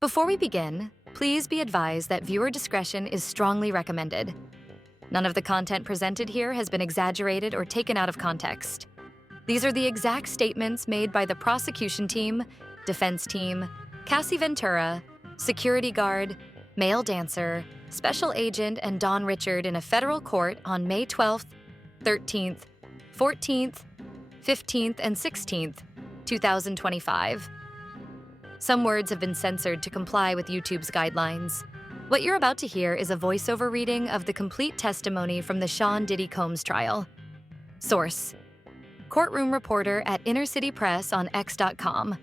Before we begin, please be advised that viewer discretion is strongly recommended. None of the content presented here has been exaggerated or taken out of context. These are the exact statements made by the prosecution team, defense team, Cassie Ventura, security guard, male dancer, special agent, and Don Richard in a federal court on May 12th, 13th, 14th, 15th, and 16th, 2025. Some words have been censored to comply with YouTube's guidelines. What you're about to hear is a voiceover reading of the complete testimony from the Sean Diddy Combs trial. Source: courtroom reporter at Inner City Press on X.com.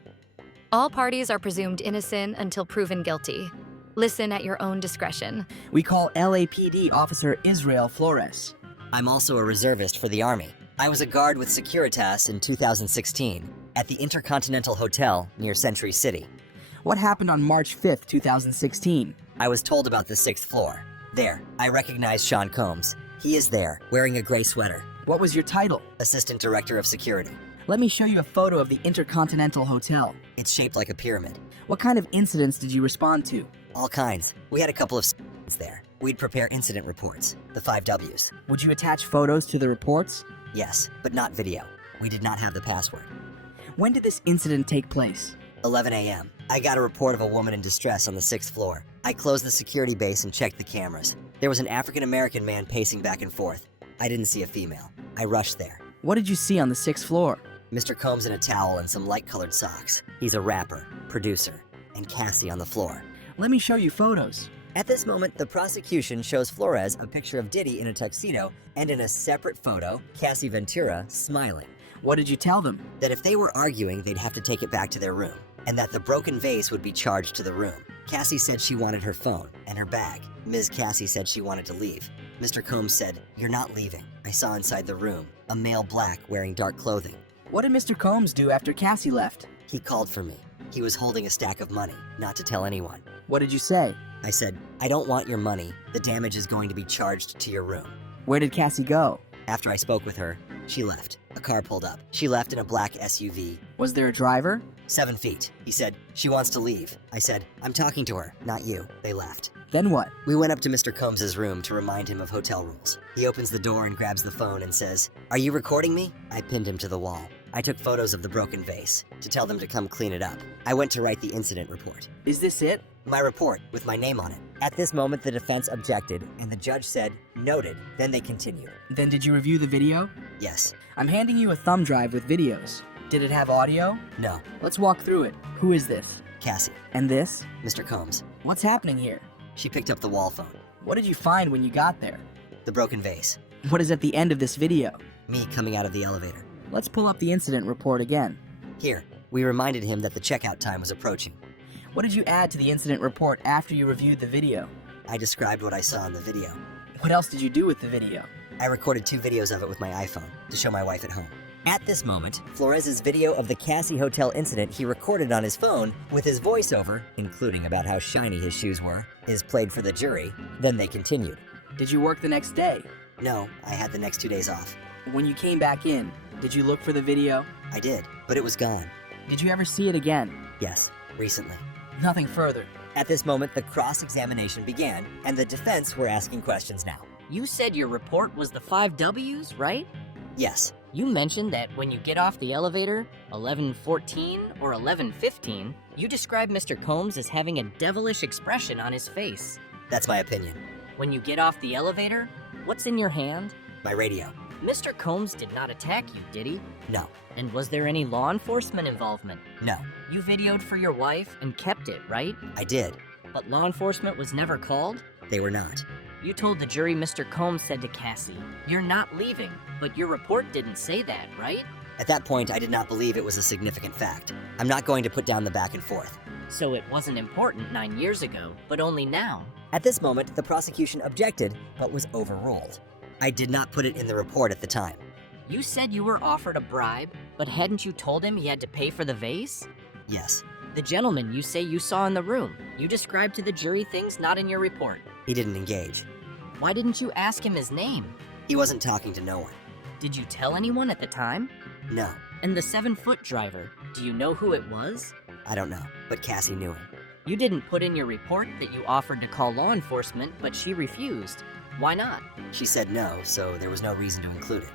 All parties are presumed innocent until proven guilty. Listen at your own discretion. We call LAPD Officer Israel Flores. I'm also a reservist for the Army. I was a guard with Securitas in 2016 at the Intercontinental Hotel near Century City. What happened on March 5th, 2016? I was told about the 6th floor. There, I recognize Sean Combs. He is there, wearing a gray sweater. What was your title? Assistant Director of Security. Let me show you a photo of the Intercontinental Hotel. It's shaped like a pyramid. What kind of incidents did you respond to? All kinds. We had a couple of there. We'd prepare incident reports, the 5 Ws. Would you attach photos to the reports? Yes, but not video. We did not have the password. When did this incident take place? 11 a.m. I got a report of a woman in distress on the 6th floor. I closed the security base and checked the cameras. There was an African-American man pacing back and forth. I didn't see a female. I rushed there. What did you see on the 6th floor? Mr. Combs in a towel and some light-colored socks. He's a rapper, producer, and Cassie on the floor. Let me show you photos. At this moment, the prosecution shows Flores a picture of Diddy in a tuxedo and in a separate photo, Cassie Ventura smiling. What did you tell them? That if they were arguing, they'd have to take it back to their room, and that the broken vase would be charged to the room. Cassie said she wanted her phone and her bag. Ms. Cassie said she wanted to leave. Mr. Combs said, "You're not leaving. I saw inside the room a male black wearing dark clothing." What did Mr. Combs do after Cassie left? He called for me. He was holding a stack of money, not to tell anyone. What did you say? I said, "I don't want your money. The damage is going to be charged to your room." Where did Cassie go? After I spoke with her, she left. A car pulled up. She left in a black SUV. Was there a driver? 7 feet. He said, "She wants to leave." I said, "I'm talking to her, not you." They left. Then what? We went up to Mr. Combs' room to remind him of hotel rules. He opens the door and grabs the phone and says, "Are you recording me?" I pinned him to the wall. I took photos of the broken vase to tell them to come clean it up. I went to write the incident report. Is this it? My report with my name on it. At this moment, the defense objected, and the judge said, "Noted." Then they continued. Then did you review the video? Yes. I'm handing you a thumb drive with videos. Did it have audio? No. Let's walk through it. Who is this? Cassie. And this? Mr. Combs. What's happening here? She picked up the wall phone. What did you find when you got there? The broken vase. What is at the end of this video? Me coming out of the elevator. Let's pull up the incident report again. Here, we reminded him that the checkout time was approaching. What did you add to the incident report after you reviewed the video? I described what I saw in the video. What else did you do with the video? I recorded 2 videos of it with my iPhone to show my wife at home. At this moment, Flores' video of the Cassie Hotel incident he recorded on his phone with his voiceover, including about how shiny his shoes were, is played for the jury. Then they continued. Did you work the next day? No, I had the next 2 days off. When you came back in, did you look for the video? I did, but it was gone. Did you ever see it again? Yes, recently. Nothing further. At this moment, the cross-examination began, and the defense were asking questions now. You said your report was the 5 Ws, right? Yes. You mentioned that when you get off the elevator, 11:14 or 11:15, you describe Mr. Combs as having a devilish expression on his face. That's my opinion. When you get off the elevator, what's in your hand? My radio. Mr. Combs did not attack you, did he? No. And was there any law enforcement involvement? No. You videoed for your wife and kept it, right? I did. But law enforcement was never called? They were not. You told the jury Mr. Combs said to Cassie, "You're not leaving," but your report didn't say that, right? At that point, I did not believe it was a significant fact. I'm not going to put down the back and forth. So it wasn't important 9 years ago, but only now. At this moment, the prosecution objected, but was overruled. I did not put it in the report at the time. You said you were offered a bribe, but hadn't you told him he had to pay for the vase? Yes. The gentleman you say you saw in the room, you described to the jury things not in your report. He didn't engage. Why didn't you ask him his name? He wasn't talking to no one. Did you tell anyone at the time? No. And the 7-foot driver, do you know who it was? I don't know, but Cassie knew him. You didn't put in your report that you offered to call law enforcement, but she refused. Why not? She said no, so there was no reason to include it.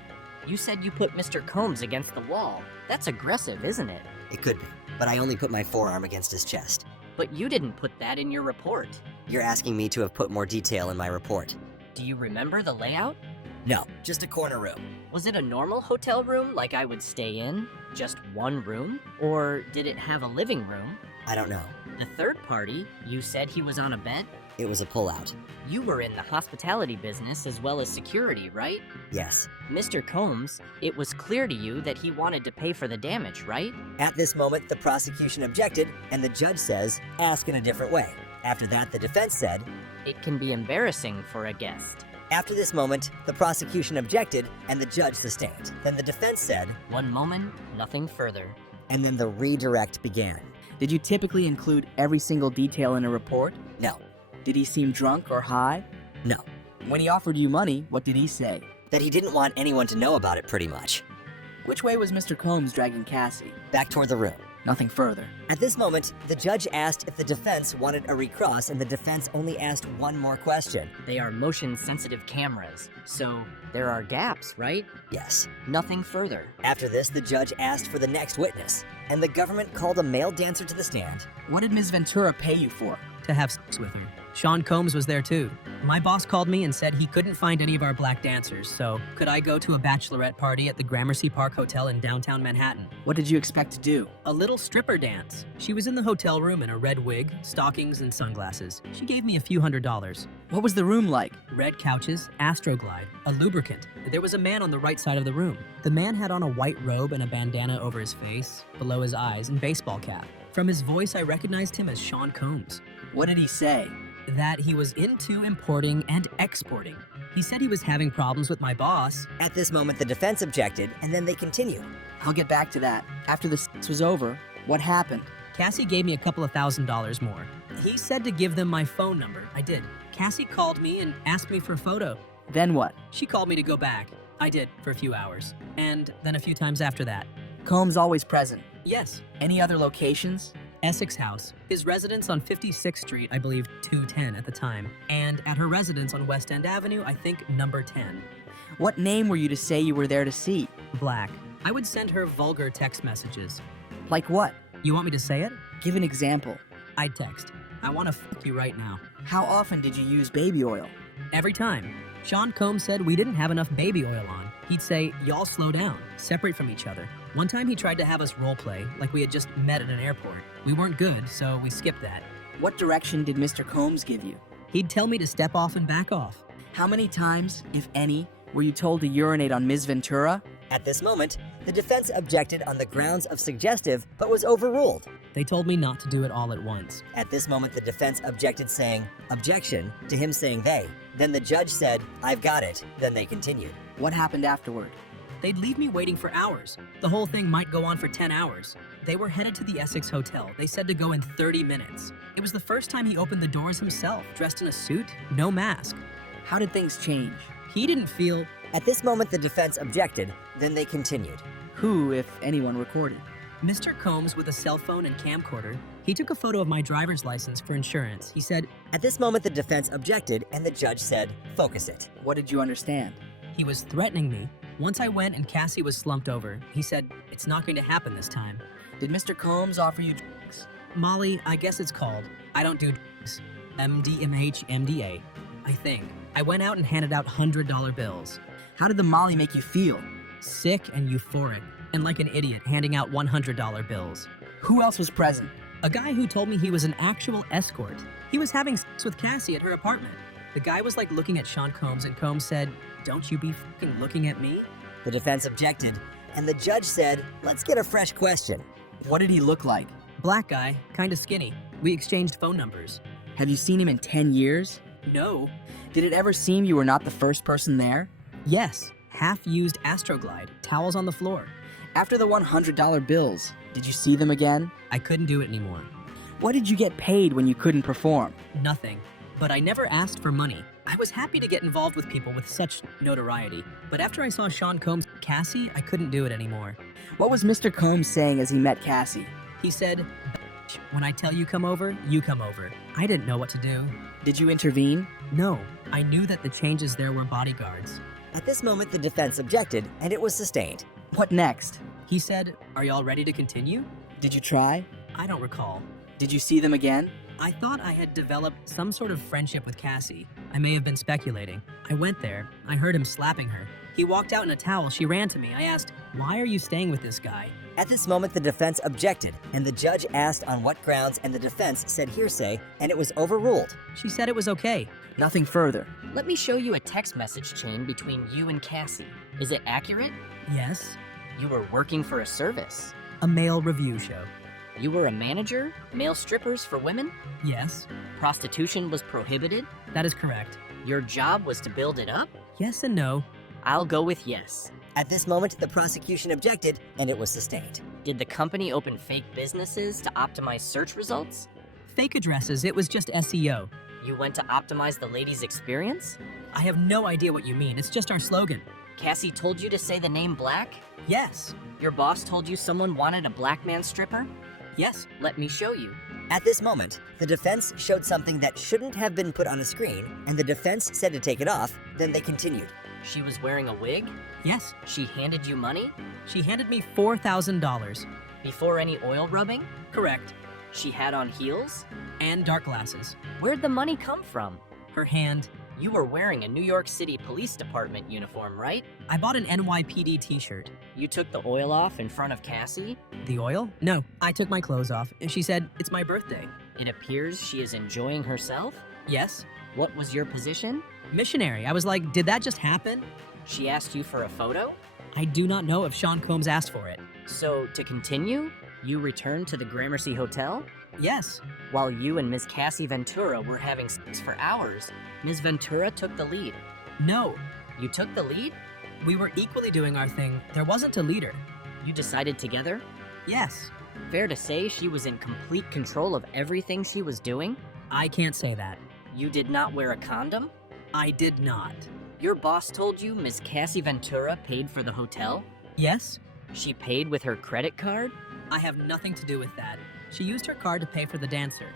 You said you put Mr. Combs against the wall. That's aggressive, isn't it? It could be, but I only put my forearm against his chest. But you didn't put that in your report. You're asking me to have put more detail in my report. Do you remember the layout? No, just a corner room. Was it a normal hotel room like I would stay in? Just one room? Or did it have a living room? I don't know. The third party, you said he was on a bed? It was a pullout. You were in the hospitality business as well as security, right? Yes. Mr. Combs, it was clear to you that he wanted to pay for the damage, right? At this moment, the prosecution objected, and the judge says, ask in a different way. After that, the defense said, It can be embarrassing for a guest. after this moment, the prosecution objected, and the judge sustained. Then the defense said, One moment, nothing further. and then the redirect began. Did you typically include every single detail in a report? No, Did he seem drunk or high? no. When he offered you money, what did he say? That he didn't want anyone to know about it, pretty much. Which way was Mr. Combs dragging Cassie? Back toward the room. Nothing further. At this moment, the judge asked if the defense wanted a recross, and the defense only asked one more question. They are motion-sensitive cameras, so there are gaps, right? Yes. Nothing further. After this, the judge asked for the next witness, and the government called a male dancer to the stand. What did Ms. Ventura pay you for? To have sex with her. Sean Combs was there too. My boss called me and said he couldn't find any of our black dancers, so could I go to a bachelorette party at the Gramercy Park Hotel in downtown Manhattan? What did you expect to do? A little stripper dance. She was in the hotel room in a red wig, stockings, and sunglasses. She gave me a few $100s. What was the room like? Red couches, Astroglide, a lubricant. There was a man on the right side of the room. The man had on a white robe and a bandana over his face, below his eyes, and baseball cap. From his voice, I recognized him as Sean Combs. What did he say? That he was into importing and exporting. He said he was having problems with my boss. At this moment, the defense objected, and then they continued. I'll get back to that. After the sex was over, what happened? Cassie gave me a couple of $1,000s more. He said to give them my phone number. I did. Cassie called me and asked me for a photo. Then what? She called me to go back. I did, for a few hours. And then a few times after that. Combs always present. Yes, Any other locations? Essex House. His residence on 56th Street, I believe 210 at the time. And at her residence on West End Avenue, I think number 10. What name were you to say you were there to see? Black. I would send her vulgar text messages. Like what? You want me to say it? Give an example. I'd text. I want to fuck you right now. How often did you use baby oil? Every time. Sean Combs said we didn't have enough baby oil on. He'd say, y'all slow down, separate from each other. One time he tried to have us role play, like we had just met at an airport. We weren't good, so we skipped that. What direction did Mr. Combs give you? He'd tell me to step off and back off. How many times, if any, were you told to urinate on Ms. Ventura? At this moment, the defense objected on the grounds of suggestive, but was overruled. They told me not to do it all at once. At this moment, the defense objected, saying, objection, to him saying they. Then the judge said, I've got it. Then they continued. What happened afterward? They'd leave me waiting for hours. The whole thing might go on for 10 hours. They were headed to the Essex Hotel. They said to go in 30 minutes. It was the first time he opened the doors himself, dressed in a suit, no mask. How did things change? He didn't feel. At this moment, the defense objected. Then they continued. Who, if anyone, recorded? Mr. Combs with a cell phone and camcorder. He took a photo of my driver's license for insurance. He said, At this moment, the defense objected, and the judge said, focus it. What did you understand? he was threatening me. Once I went and Cassie was slumped over, he said, it's not going to happen this time. Did Mr. Combs offer you drugs? Molly, I guess it's called. I don't do drugs. MDMH, MDA, I think. I went out and handed out $100 bills. How did the Molly make you feel? Sick and euphoric, and like an idiot handing out $100 bills. Who else was present? A guy who told me he was an actual escort. He was having sex with Cassie at her apartment. The guy was like looking at Sean Combs, and Combs said, don't you be fucking looking at me? The defense objected, and the judge said, let's get a fresh question. What did he look like? Black guy, kinda skinny. We exchanged phone numbers. Have you seen him in 10 years? No. Did it ever seem you were not the first person there? Yes, half-used Astroglide, towels on the floor. After the $100 bills, did you see them again? I couldn't do it anymore. What did you get paid when you couldn't perform? Nothing. But I never asked for money. I was happy to get involved with people with such notoriety. But after I saw Sean Combs' Cassie, I couldn't do it anymore. What was Mr. Combs saying as he met Cassie? He said, bitch. When I tell you come over, you come over. I didn't know what to do. Did you intervene? No, I knew that the changes there were bodyguards. At this moment, the defense objected, and it was sustained. What next? He said, "Are y'all ready to continue?" Did you try? I don't recall. Did you see them again? I thought I had developed some sort of friendship with Cassie. I may have been speculating. I went there. I heard him slapping her. He walked out in a towel. She ran to me. I asked, "Why are you staying with this guy?" At this moment, the defense objected, and the judge asked on what grounds, and the defense said hearsay, and it was overruled. She said it was okay. Nothing further. Let me show you a text message chain between you and Cassie. Is it accurate? Yes. You were working for a service. A male review show. You were a manager? Male strippers for women? Yes. Prostitution was prohibited? That is correct. Your job was to build it up? Yes and no. I'll go with yes. At this moment, the prosecution objected, and it was sustained. Did the company open fake businesses to optimize search results? Fake addresses, it was just SEO. You went to optimize the lady's experience? I have no idea what you mean. It's just our slogan. Cassie told you to say the name Black? Yes. Your boss told you someone wanted a black man stripper? Yes. Let me show you. At this moment, the defense showed something that shouldn't have been put on a screen, and the defense said to take it off, then they continued. She was wearing a wig? Yes. She handed you money? She handed me $4,000. Before any oil rubbing? Correct. She had on heels? And dark glasses. Where'd the money come from? Her hand. You were wearing a New York City Police Department uniform, right? I bought an NYPD t-shirt. You took the oil off in front of Cassie? The oil? No. I took my clothes off, and she said, "It's my birthday." It appears she is enjoying herself? Yes. What was your position? Missionary. I was like, did that just happen? She asked you for a photo? I do not know if Sean Combs asked for it. So, to continue, you returned to the Gramercy Hotel? Yes. While you and Ms. Cassie Ventura were having sex for hours, Ms. Ventura took the lead. No. You took the lead? We were equally doing our thing. There wasn't a leader. You decided together? Yes. Fair to say she was in complete control of everything she was doing? I can't say that. You did not wear a condom? I did not. Your boss told you Ms. Cassie Ventura paid for the hotel? Yes? She paid with her credit card? I have nothing to do with that. She used her card to pay for the dancer.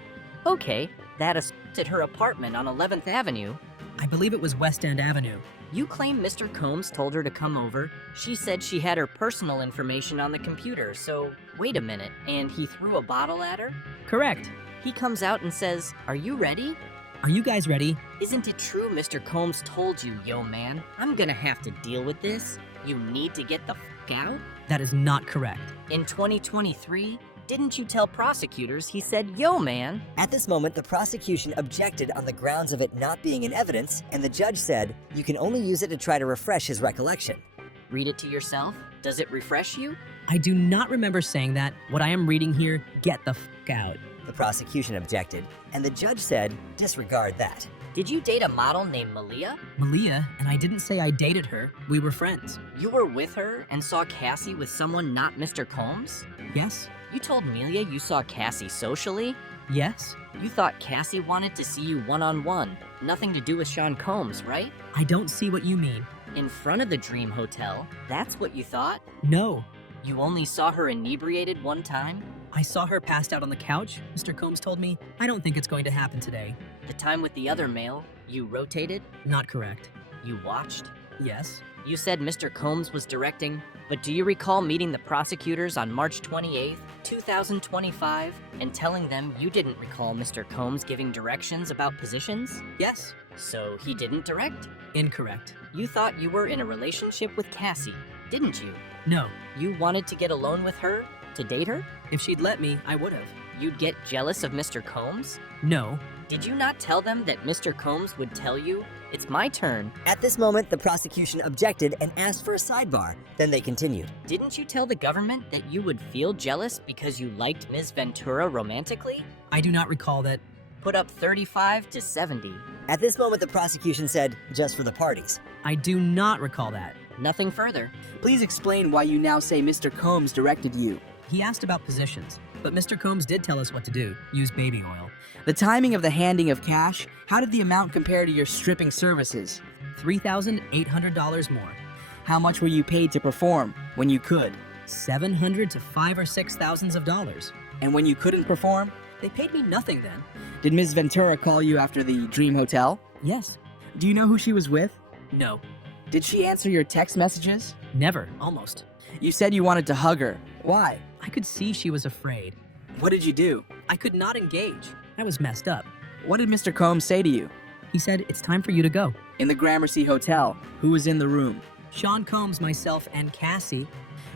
Okay, that assaulted her apartment on 11th Avenue. I believe it was West End Avenue. You claim Mr. Combs told her to come over. She said she had her personal information on the computer, so wait a minute, and he threw a bottle at her? Correct. He comes out and says, "Are you ready?" Are you guys ready? Isn't it true Mr. Combs told you, yo man, I'm gonna have to deal with this? You need to get the f out? That is not correct. In 2023, didn't you tell prosecutors he said, yo man? At this moment, the prosecution objected on the grounds of it not being in evidence, and the judge said, you can only use it to try to refresh his recollection. Read it to yourself. Does it refresh you? I do not remember saying that. What I am reading here, get the out. The prosecution objected, and the judge said, disregard that. Did you date a model named Malia? Malia, and I didn't say I dated her. We were friends. You were with her and saw Cassie with someone not Mr. Combs? Yes? You told Melia you saw Cassie socially? Yes? You thought Cassie wanted to see you one-on-one. Nothing to do with Sean Combs, right? I don't see what you mean. In front of the Dream Hotel, that's what you thought? No. You only saw her inebriated one time? I saw her passed out on the couch. Mr. Combs told me, I don't think it's going to happen today. The time with the other male, you rotated? Not correct. You watched? Yes? You said Mr. Combs was directing, but do you recall meeting the prosecutors on March 28th, 2025, and telling them you didn't recall Mr. Combs giving directions about positions? Yes? So he didn't direct? Incorrect. You thought you were in a relationship with Cassie, didn't you? No. You wanted to get alone with her? To date her? If she'd let me, I would have. You'd get jealous of Mr. Combs? No. Did you not tell them that Mr. Combs would tell you, it's my turn? At this moment, the prosecution objected and asked for a sidebar. Then they continued. Didn't you tell the government that you would feel jealous because you liked Ms. Ventura romantically? I do not recall that. Put up 35 to 70. At this moment, the prosecution said, just for the parties. I do not recall that. Nothing further. Please explain why you now say Mr. Combs directed you. He asked about positions, but Mr. Combs did tell us what to do. Use baby oil. The timing of the handing of cash, how did the amount compare to your stripping services? $3,800 more. How much were you paid to perform when you could? $700 to $5,000 or $6,000. And when you couldn't perform? They paid me nothing then. Did Ms. Ventura call you after the Dream Hotel? Yes. Do you know who she was with? No. Did she answer your text messages? Never. Almost. You said you wanted to hug her. Why? I could see she was afraid. What did you do? I could not engage. I was messed up. What did Mr. Combs say to you? He said, it's time for you to go. In the Gramercy Hotel, who was in the room? Sean Combs, myself, and Cassie.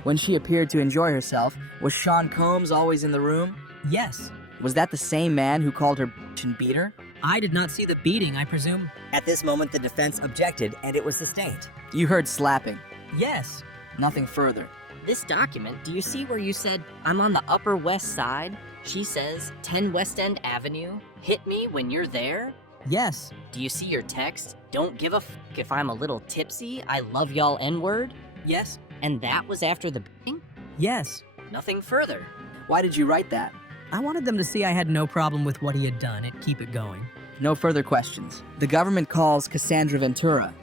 When she appeared to enjoy herself, was Sean Combs always in the room? Yes. Was that the same man who called her bitch and beat her? I did not see the beating, I presume. At this moment, the defense objected, and it was sustained. You heard slapping. Yes. Nothing further. This document, do you see where you said, I'm on the Upper West Side? She says, 10 West End Avenue, hit me when you're there? Yes. Do you see your text? Don't give a f if I'm a little tipsy, I love y'all N-word? Yes. And that was after the beating? Yes. Nothing further. Why did you write that? I wanted them to see I had no problem with what he had done and keep it going. No further questions. The government calls Cassandra Ventura.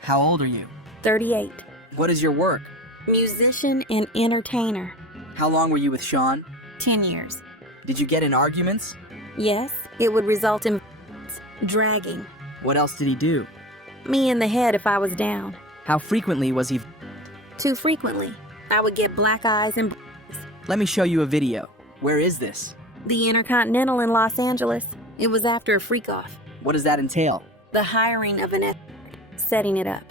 How old are you? 38. What is your work? Musician and entertainer. How long were you with Sean? 10 years. Did you get in arguments? Yes, it would result in dragging. What else did he do? Me in the head if I was down. How frequently was he? Too frequently. I would get black eyes and Let me show you a video. Where is this? the Intercontinental in Los Angeles. It was after a freak-off. What does that entail? The hiring of an setting it up.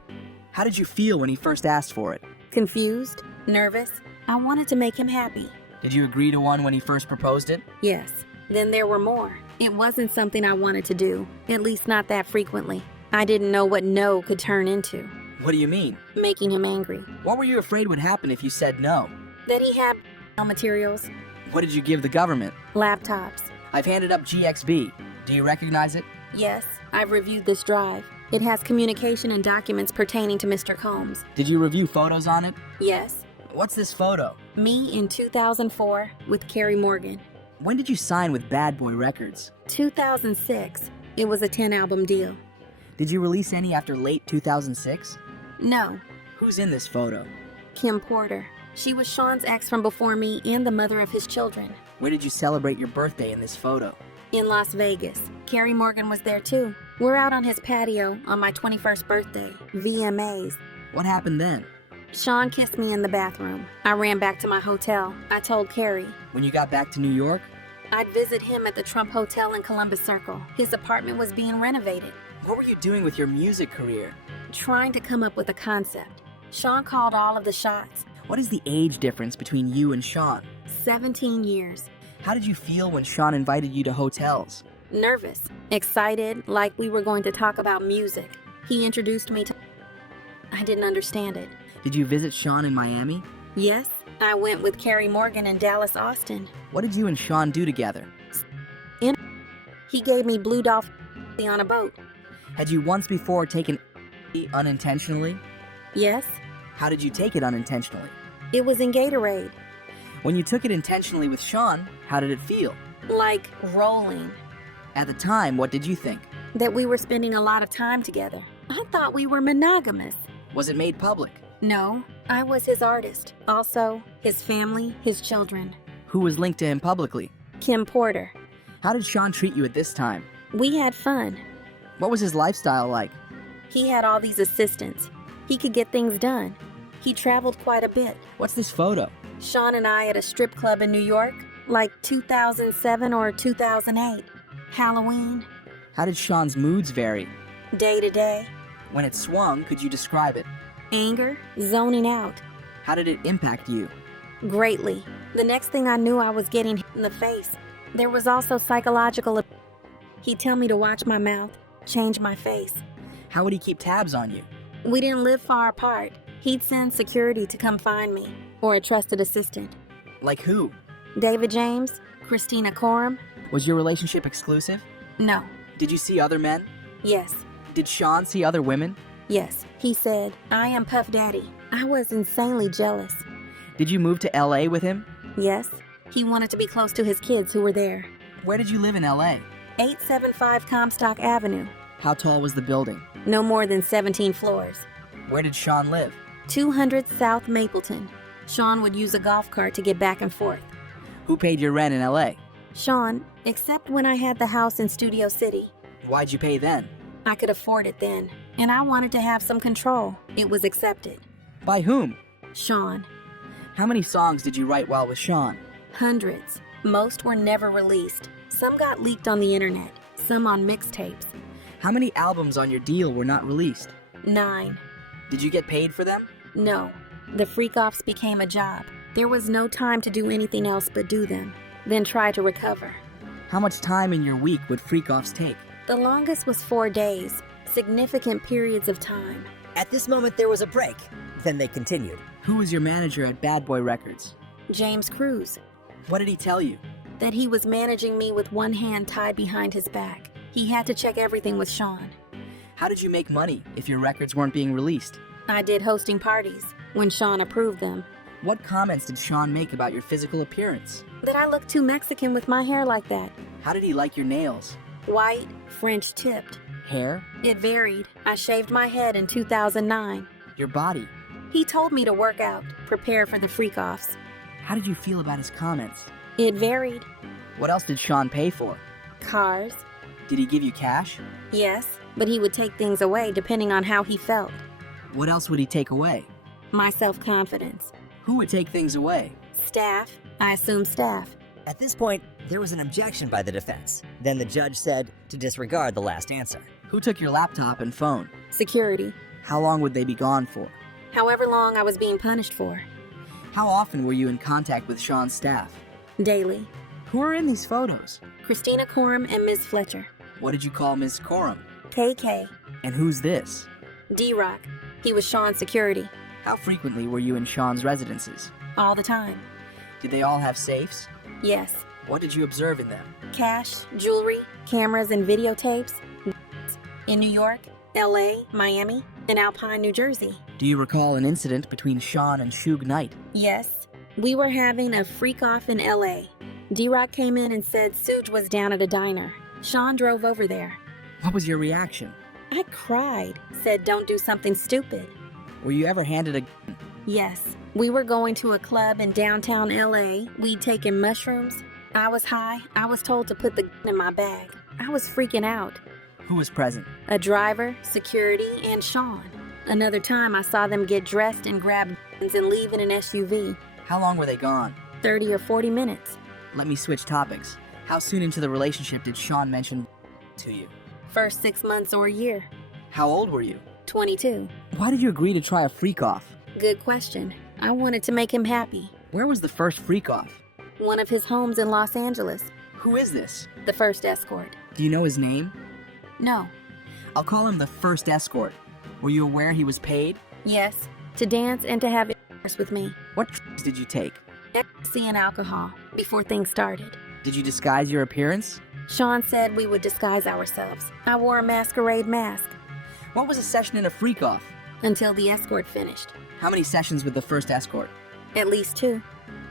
How did you feel when he first asked for it? Confused, nervous. I wanted to make him happy. Did you agree to one when he first proposed it? Yes. Then there were more. It wasn't something I wanted to do, at least not that frequently. I didn't know what no could turn into. What do you mean? Making him angry. What were you afraid would happen if you said no? That he had materials, What did you give the government? laptops. I've handed up GXB. Do you recognize it? Yes, I've reviewed this drive. It has communication and documents pertaining to Mr. Combs. Did you review photos on it? Yes, What's this photo? me in 2004 with Carrie Morgan. When did you sign with Bad Boy Records? 2006, it was a 10-album deal. Did you release any after late 2006? No, Who's in this photo? Kim Porter. She was Sean's ex from before me and the mother of his children. Where did you celebrate your birthday in this photo? In Las Vegas. Carrie Morgan was there too. We're out on his patio on my 21st birthday. VMAs. What happened then? Sean kissed me in the bathroom. I ran back to my hotel. I told Carrie. When you got back to New York? I'd visit him at the Trump Hotel in Columbus Circle. His apartment was being renovated. What were you doing with your music career? Trying to come up with a concept. Sean called all of the shots. What is the age difference between you and Sean? 17 years. How did you feel when Sean invited you to hotels? Nervous. Excited, like we were going to talk about music. He introduced me to... I didn't understand it. Did you visit Sean in Miami? Yes, I went with Carrie Morgan in Dallas, Austin. What did you and Sean do together? He gave me Blue Dolphin on a boat. Had you once before taken unintentionally? Yes, How did you take it unintentionally? it was in Gatorade. When you took it intentionally with Sean, how did it feel? Like rolling. At the time, what did you think? That we were spending a lot of time together. I thought we were monogamous. Was it made public? No, I was his artist. Also, his family, his children. Who was linked to him publicly? Kim Porter. How did Sean treat you at this time? We had fun. What was his lifestyle like? He had all these assistants. He could get things done. He traveled quite a bit. What's this photo? Sean and I at a strip club in New York, like 2007 or 2008. Halloween, How did Sean's moods vary? day to day. When it swung, could you describe it? Anger, zoning out. How did it impact you? Greatly. The next thing I knew, I was getting hit in the face. There was also psychological. He'd tell me to watch my mouth, change my face. How would he keep tabs on you? We didn't live far apart. He'd send security to come find me, or a trusted assistant. Like who? David James, Christina Coram. Was your relationship exclusive? No. Did you see other men? Yes. Did Sean see other women? Yes. He said, I am Puff Daddy. I was insanely jealous. Did you move to LA with him? Yes. He wanted to be close to his kids who were there. Where did you live in LA? 875 Comstock Avenue. How tall was the building? No more than 17 floors. Where did Sean live? 200 South Mapleton. Sean would use a golf cart to get back and forth. Who paid your rent in LA? Sean, except when I had the house in Studio City. Why'd you pay then? I could afford it then, and I wanted to have some control. It was accepted. By whom? Sean. How many songs did you write while with Sean? Hundreds. Most were never released. Some got leaked on the internet, some on mixtapes. How many albums on your deal were not released? 9. Did you get paid for them? No. The freak-offs became a job. There was no time to do anything else but do them, then try to recover. How much time in your week would freak-offs take? The longest was 4 days, significant periods of time. At this moment, there was a break. Then they continued. Who was your manager at Bad Boy Records? James Cruz. What did he tell you? That he was managing me with one hand tied behind his back. He had to check everything with Sean. How did you make money if your records weren't being released? I did hosting parties, when Sean approved them. What comments did Sean make about your physical appearance? That I looked too Mexican with my hair like that. How did he like your nails? White, French tipped. Hair? It varied. I shaved my head in 2009. Your body? He told me to work out, prepare for the freak-offs. How did you feel about his comments? It varied. What else did Sean pay for? Cars. Did he give you cash? Yes, but he would take things away depending on how he felt. What else would he take away? My self-confidence. Who would take things away? Staff. I assume staff. At this point, there was an objection by the defense. Then the judge said to disregard the last answer. Who took your laptop and phone? Security. How long would they be gone for? However long I was being punished for. How often were you in contact with Sean's staff? Daily. Who are in these photos? Christina Coram and Ms. Fletcher. What did you call Miss Coram? KK. And who's this? D-Rock. He was Sean's security. How frequently were you in Sean's residences? All the time. Did they all have safes? Yes. What did you observe in them? Cash, jewelry, cameras and videotapes. In New York, LA, Miami, and Alpine, New Jersey. Do you recall an incident between Sean and Suge Knight? Yes. We were having a freak-off in LA. D-Rock came in and said Suge was down at a diner. Sean drove over there. What was your reaction? I cried, said don't do something stupid. Were you ever handed a gun? Yes. We were going to a club in downtown LA. We'd taken mushrooms. I was high. I was told to put the gun in my bag. I was freaking out. Who was present? A driver, security, and Sean. Another time I saw them get dressed and grab guns and leave in an SUV. How long were they gone? 30 or 40 minutes. Let me switch topics. How soon into the relationship did Sean mention to you? First 6 months or a year. How old were you? 22. Why did you agree to try a freak-off? Good question. I wanted to make him happy. Where was the first freak-off? One of his homes in Los Angeles. Who is this? The first escort. Do you know his name? No. I'll call him the first escort. Were you aware he was paid? Yes. To dance and to have intercourse with me. What drugs did you take? Ecstasy and alcohol. Before things started. Did you disguise your appearance? Sean said we would disguise ourselves. I wore a masquerade mask. What was a session in a freak-off? Until the escort finished. How many sessions with the first escort? At least 2.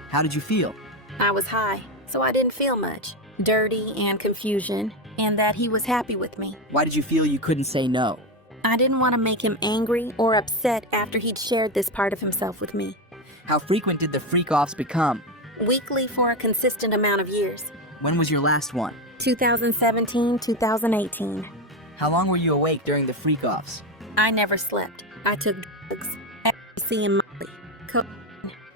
How did you feel? I was high, so I didn't feel much. Dirty and confusion, and that he was happy with me. Why did you feel you couldn't say no? I didn't want to make him angry or upset after he'd shared this part of himself with me. How frequent did the freak-offs become? Weekly for a consistent amount of years. When was your last one? 2017, 2018. How long were you awake during the freak-offs? I never slept. I took drugs, ecstasy and Molly.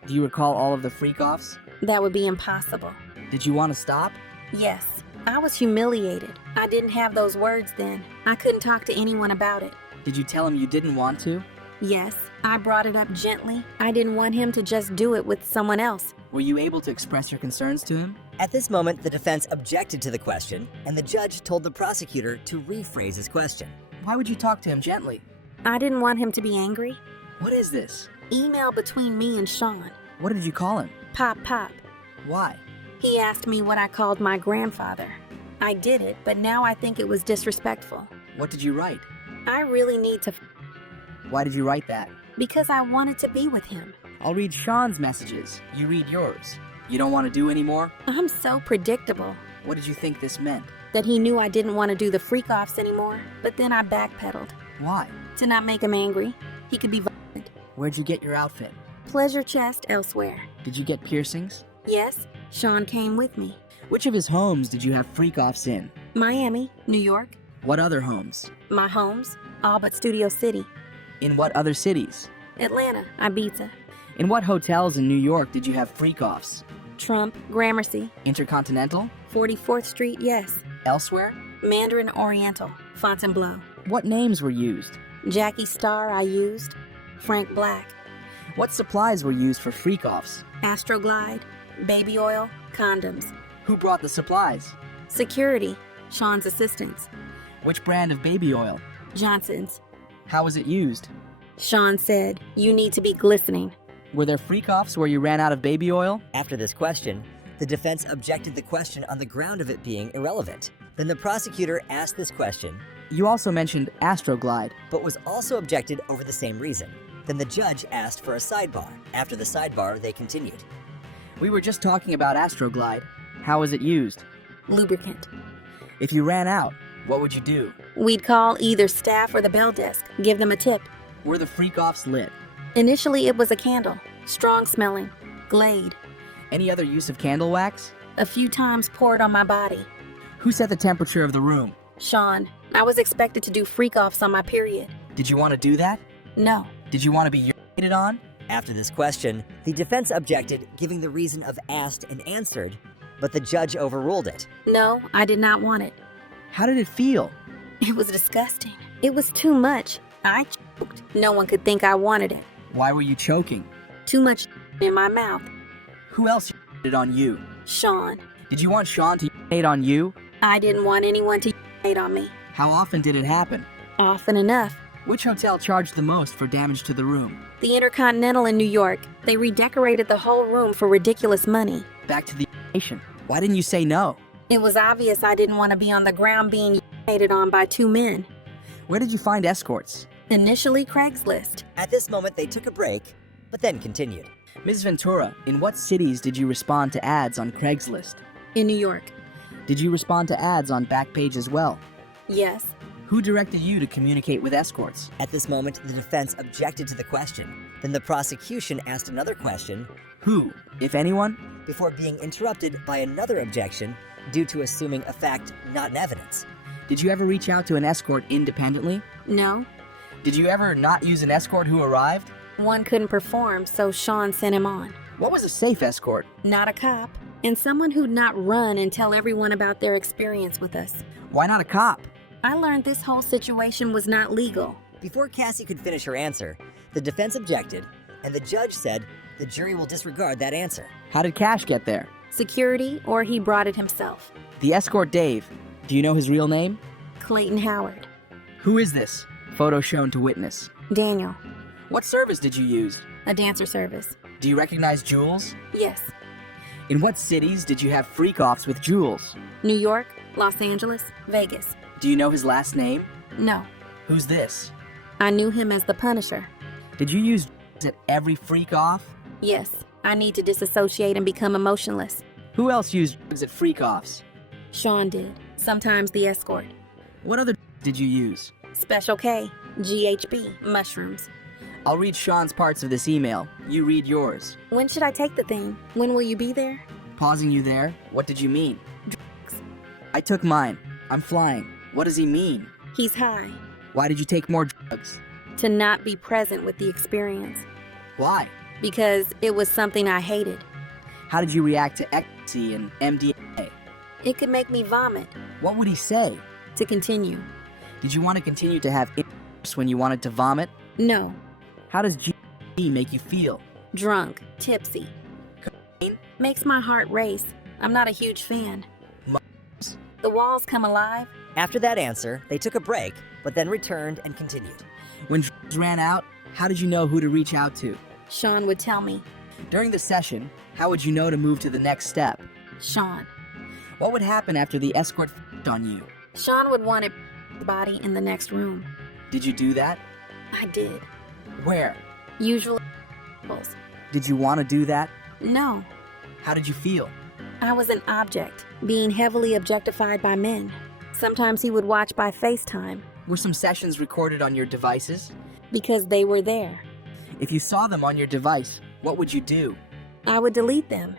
Do you recall all of the freak-offs? That would be impossible. Did you want to stop? Yes. I was humiliated. I didn't have those words then. I couldn't talk to anyone about it. Did you tell him you didn't want to? Yes. I brought it up gently. I didn't want him to just do it with someone else. Were you able to express your concerns to him? At this moment, the defense objected to the question, and the judge told the prosecutor to rephrase his question. Why would you talk to him gently? I didn't want him to be angry. What is this? Email between me and Sean. What did you call him? Pop Pop. Why? He asked me what I called my grandfather. I did it, but now I think it was disrespectful. What did you write? I really need to Why did you write that? because I wanted to be with him. I'll read Sean's messages. You read yours. You don't want to do anymore? I'm so predictable. What did you think this meant? That he knew I didn't want to do the freak-offs anymore, but then I backpedaled. Why? To not make him angry. He could be violent. Where'd you get your outfit? Pleasure chest elsewhere. Did you get piercings? Yes, Sean came with me. Which of his homes did you have freak-offs in? Miami, New York. What other homes? My homes, all but Studio City. In what other cities? Atlanta, Ibiza. In what hotels in New York did you have freak-offs? Trump, Gramercy. Intercontinental? 44th Street, yes. Elsewhere? Mandarin Oriental, Fontainebleau. What names were used? Jackie Starr I used. Frank Black. What supplies were used for freak-offs? Astroglide, baby oil, condoms. Who brought the supplies? Security, Sean's assistants. Which brand of baby oil? Johnson's. How was it used? Sean said, "You need to be glistening." Were there freak-offs where you ran out of baby oil? After this question, the defense objected the question on the ground of it being irrelevant. Then the prosecutor asked this question, You also mentioned Astroglide. but was also objected over the same reason. Then the judge asked for a sidebar. After the sidebar, they continued. We were just talking about Astroglide. How was it used? Lubricant. If you ran out, what would you do? We'd call either staff or the bell desk, give them a tip. Were the freak-offs lit? Initially, it was a candle, strong smelling, Glade. Any other use of candle wax? A few times poured on my body. Who set the temperature of the room? Sean, I was expected to do freak-offs on my period. Did you want to do that? No. Did you want to be urinated on? After this question, the defense objected, giving the reason of asked and answered, but the judge overruled it. No, I did not want it. How did it feel? It was disgusting. It was too much. I choked. No one could think I wanted it. Why were you choking? Too much in my mouth. Who else urinated on you? Sean, Did you want Sean to urinate on you? I didn't want anyone to urinate on me. How often did it happen? Often enough. Which hotel charged the most for damage to the room? The Intercontinental in New York. They redecorated the whole room for ridiculous money. Back to the urination. Why didn't you say no? It was obvious I didn't want to be on the ground being urinated on by two men. Where did you find escorts? Initially, Craigslist. At this moment, they took a break, but then continued. Ms. Ventura, in what cities did you respond to ads on Craigslist? In New York. Did you respond to ads on Backpage as well? Yes. Who directed you to communicate with escorts? At this moment, the defense objected to the question. Then the prosecution asked another question Who, if anyone? before being interrupted by another objection due to assuming a fact not in evidence. Did you ever reach out to an escort independently? No. Did you ever not use an escort who arrived? One couldn't perform, so Sean sent him on. What was a safe escort? Not a cop. And someone who'd not run and tell everyone about their experience with us. Why not a cop? I learned this whole situation was not legal. Before Cassie could finish her answer, the defense objected, and the judge said the jury will disregard that answer. How did Cash get there? Security, or he brought it himself. The escort Dave. Do you know his real name? Clayton Howard. Who is this? Photo shown to witness. Daniel. What service did you use? A dancer service. Do you recognize Jules? Yes. In what cities did you have freak-offs with Jules? New York, Los Angeles, Vegas. Do you know his last name? No. Who's this? I knew him as the Punisher. Did you use Jules at every freak-off? Yes. I need to disassociate and become emotionless. Who else used drugs at freak-offs? Sean did. Sometimes the escort. What other did you use? Special K. GHB. Mushrooms. I'll read Sean's parts of this email. You read yours. When should I take the thing? When will you be there? Pausing you there, what did you mean? Drugs. I took mine. I'm flying. What does he mean? He's high. Why did you take more drugs? To not be present with the experience. Why? Because it was something I hated. How did you react to ecstasy and MDMA? It could make me vomit. What would he say? To continue. Did you want to continue to have intercourse when you wanted to vomit? No. How does GHB make you feel? Drunk. Tipsy. Cocaine? Makes my heart race. I'm not a huge fan. Mushrooms? The walls come alive. After that answer, they took a break, but then returned and continued. When drugs ran out, how did you know who to reach out to? Sean would tell me. During the session, how would you know to move to the next step? Sean. What would happen after the escort f***ed on you? Sean would want it body in the next room. Did you do that? I did. Where? Usually. Did you want to do that? No. How did you feel? I was an object, being heavily objectified by men. Sometimes he would watch by FaceTime. Were some sessions recorded on your devices? Because they were there. If you saw them on your device, what would you do? I would delete them.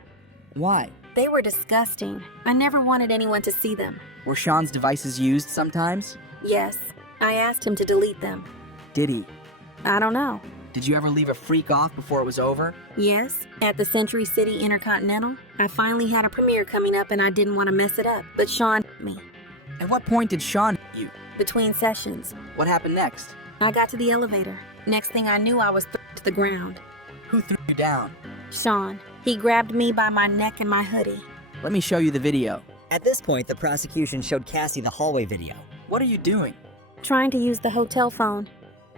Why? They were disgusting. I never wanted anyone to see them. Were Sean's devices used sometimes? Yes, I asked him to delete them. Did he? I don't know. Did you ever leave a freak off before it was over? Yes, at the Century City Intercontinental. I finally had a premiere coming up and I didn't want to mess it up, but Sean hit me. At what point did Sean hit you? Between sessions. What happened next? I got to the elevator. Next thing I knew, I was thrown to the ground. Who threw you down? Sean. He grabbed me by my neck and my hoodie. Let me show you the video. At this point, the prosecution showed Cassie the hallway video. What are you doing? Trying to use the hotel phone.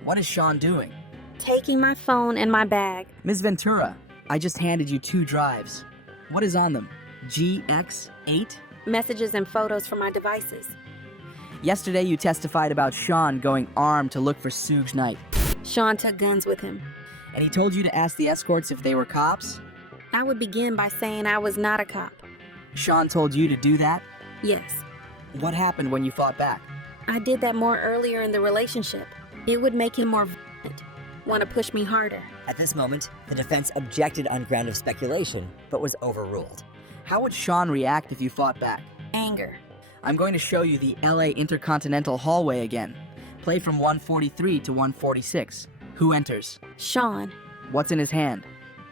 What is Sean doing? Taking my phone and my bag. Ms. Ventura, I just handed you 2 drives. What is on them? GX8? Messages and photos from my devices. Yesterday you testified about Sean going armed to look for Suge Knight. Sean took guns with him. And he told you to ask the escorts if they were cops? I would begin by saying I was not a cop. Sean told you to do that? Yes. What happened when you fought back? I did that more earlier in the relationship. It would make him more violent, want to push me harder. At this moment, the defense objected on ground of speculation, but was overruled. How would Sean react if you fought back? Anger. I'm going to show you the LA Intercontinental hallway again. Play from 143 to 146. Who enters? Sean. What's in his hand?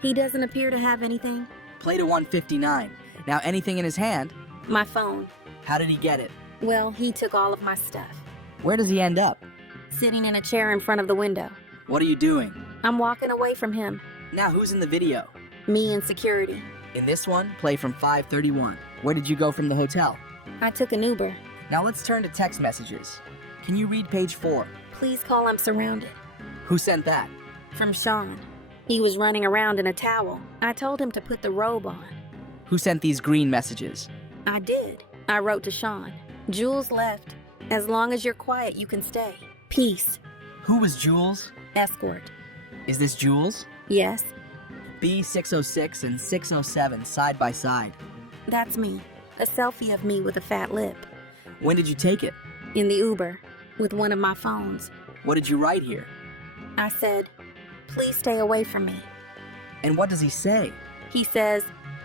He doesn't appear to have anything. Play to 159. Now anything in his hand? My phone. How did he get it? Well, he took all of my stuff. Where does he end up? Sitting in a chair in front of the window. What are you doing? I'm walking away from him. Now who's in the video? Me and security. In this one, play from 531. Where did you go from the hotel? I took an Uber. Now let's turn to text messages. Can you read page 4? Please call, I'm surrounded. Who sent that? From Sean. He was running around in a towel. I told him to put the robe on. Who sent these green messages? I did. I wrote to Sean. Jules left. As long as you're quiet, you can stay. Peace. Who was Jules? Escort. Is this Jules? Yes, B606 and 607 side by side. that's me. A selfie of me with a fat lip. When did you take it? In the Uber. With one of my phones. What did you write here? I said, please stay away from me. And what does he say? He says,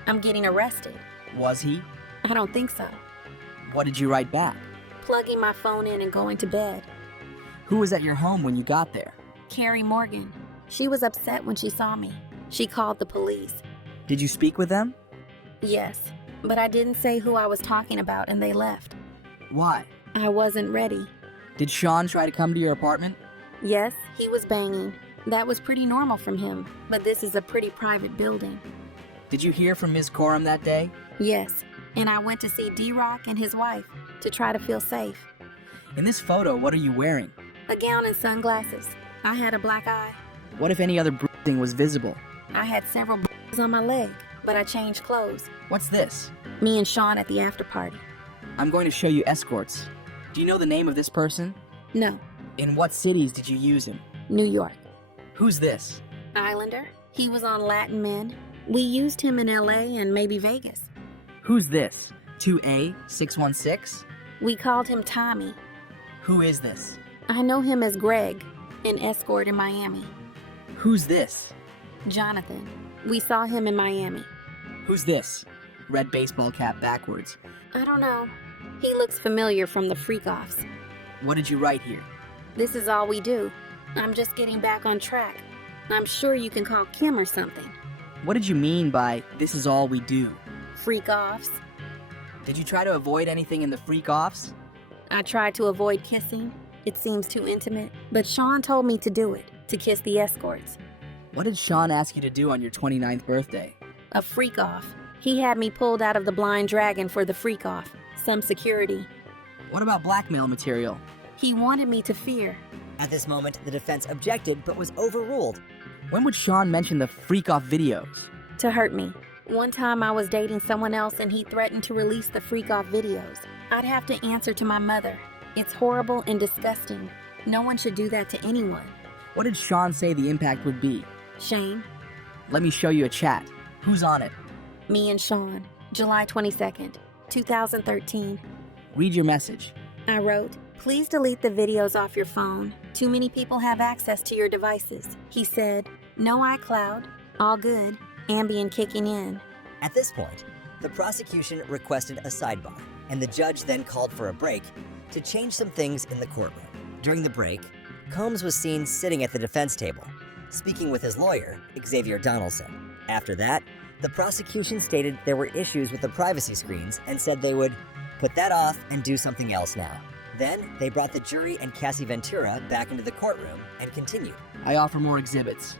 I'm getting arrested. Was he? I don't think so. What did you write back? Plugging my phone in and going to bed. Who was at your home when you got there? Carrie Morgan. She was upset when she saw me. She called the police. Did you speak with them? Yes, but I didn't say who I was talking about and they left. Why? I wasn't ready. Did Sean try to come to your apartment? Yes, he was banging. That was pretty normal from him, but this is a pretty private building. Did you hear from Ms. Coram that day? Yes, and I went to see D-Rock and his wife to try to feel safe. In this photo, what are you wearing? A gown and sunglasses. I had a black eye. What if any other bruising was visible? I had several bruises on my leg, but I changed clothes. What's this? Me and Sean at the after party. I'm going to show you escorts. Do you know the name of this person? No, In what cities did you use him? New York. Who's this? Islander. He was on Latin Men. We used him in LA and maybe Vegas. Who's this? 2A616? We called him Tommy. Who is this? I know him as Greg, an escort in Miami. Who's this? Jonathan. We saw him in Miami. Who's this? Red baseball cap backwards. I don't know. He looks familiar from the freak-offs. What did you write here? This is all we do. I'm just getting back on track. I'm sure you can call Kim or something. What did you mean by this is all we do? Freak-offs. Did you try to avoid anything in the freak-offs? I tried to avoid kissing. It seems too intimate. But Sean told me to do it, to kiss the escorts. What did Sean ask you to do on your 29th birthday? A freak-off. He had me pulled out of the Blind Dragon for the freak-off. Some security. What about blackmail material? He wanted me to fear. At this moment, the defense objected but was overruled. When would Sean mention the freak-off videos? To hurt me. One time I was dating someone else and he threatened to release the freak-off videos. I'd have to answer to my mother. It's horrible and disgusting. No one should do that to anyone. What did Sean say the impact would be? Shame. Let me show you a chat. Who's on it? Me and Sean. July 22nd, 2013. Read your message. I wrote, please delete the videos off your phone. Too many people have access to your devices. He said, no iCloud. All good. Ambien kicking in. At this point, The prosecution requested a sidebar, and the judge then called for a break to change some things in the courtroom. During the break, Combs was seen sitting at the defense table, speaking with his lawyer, Xavier Donaldson. After that, the prosecution stated there were issues with the privacy screens and said they would put that off and do something else now. Then, they brought the jury and Cassie Ventura back into the courtroom and continued. I offer more exhibits.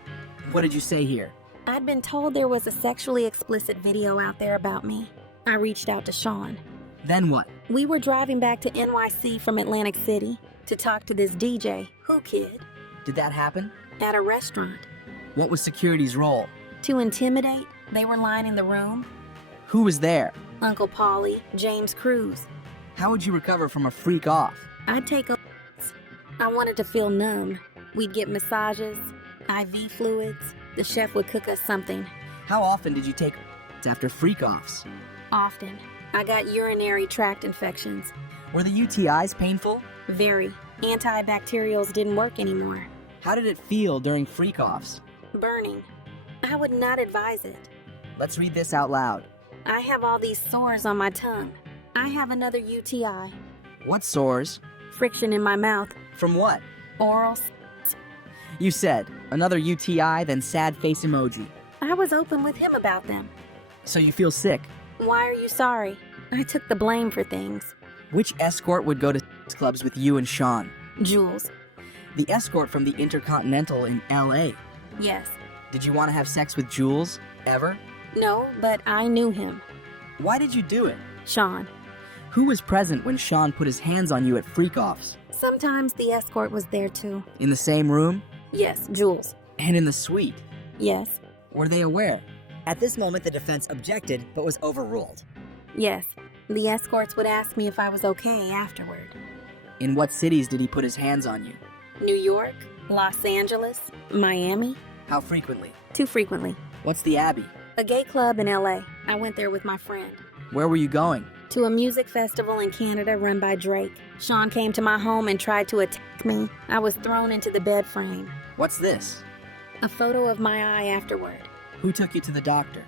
What did you say here? I'd been told there was a sexually explicit video out there about me. I reached out to Sean. Then what? We were driving back to NYC from Atlantic City to talk to this DJ, Who Kid, Did that happen? at a restaurant. What was security's role? To intimidate, they were lining the room. Who was there? Uncle Paulie, James Cruz. How would you recover from a freak off? I'd take a... I wanted to feel numb. We'd get massages, IV fluids. The chef would cook us something. How often did you take after freak offs? Often. I got urinary tract infections. Were the UTIs painful? Very. Antibacterials didn't work anymore. How did it feel during freak offs? Burning. I would not advise it. Let's read this out loud. I have all these sores on my tongue. I have another UTI. What sores? Friction in my mouth. From what? Oral. You said another UTI, then sad face emoji. I was open with him about them. So you feel sick. Why are you sorry? I took the blame for things. Which escort would go to clubs with you and Sean? Jules. The escort from the Intercontinental in LA. Yes. Did you want to have sex with Jules? Ever? No, but I knew him. Why did you do it? Sean. Who was present when Sean put his hands on you at freak offs? Sometimes the escort was there too. In the same room? Yes, Jules. And in the suite? Yes. Were they aware? At this moment, the defense objected but was overruled. Yes. The escorts would ask me if I was okay afterward. In what cities did he put his hands on you? New York, Los Angeles, Miami. How frequently? Too frequently. What's the Abbey? A gay club in LA. I went there with my friend. Where were you going? To a music festival in Canada run by Drake. Sean came to my home and tried to attack me. I was thrown into the bed frame. What's this? A photo of my eye afterward. Who took you to the doctor?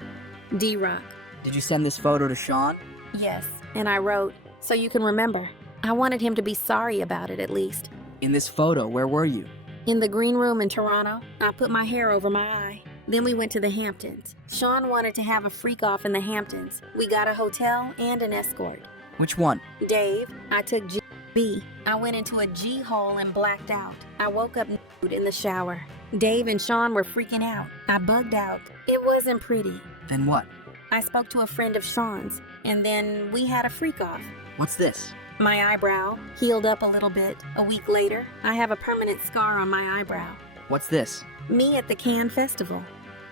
D-Rock. Did you send this photo to Sean? Yes. And I wrote, so you can remember. I wanted him to be sorry about it at least. In this photo, where were you? In the green room in Toronto, I put my hair over my eye. Then we went to the Hamptons. Sean wanted to have a freak off in the Hamptons. We got a hotel and an escort. Which one? Dave, I took G.B. I went into a G-hole and blacked out. I woke up nude in the shower. Dave and Sean were freaking out. I bugged out. It wasn't pretty. Then what? I spoke to a friend of Sean's, and then we had a freak off. What's this? My eyebrow healed up a little bit. A week later, I have a permanent scar on my eyebrow. What's this? Me at the Cannes Festival.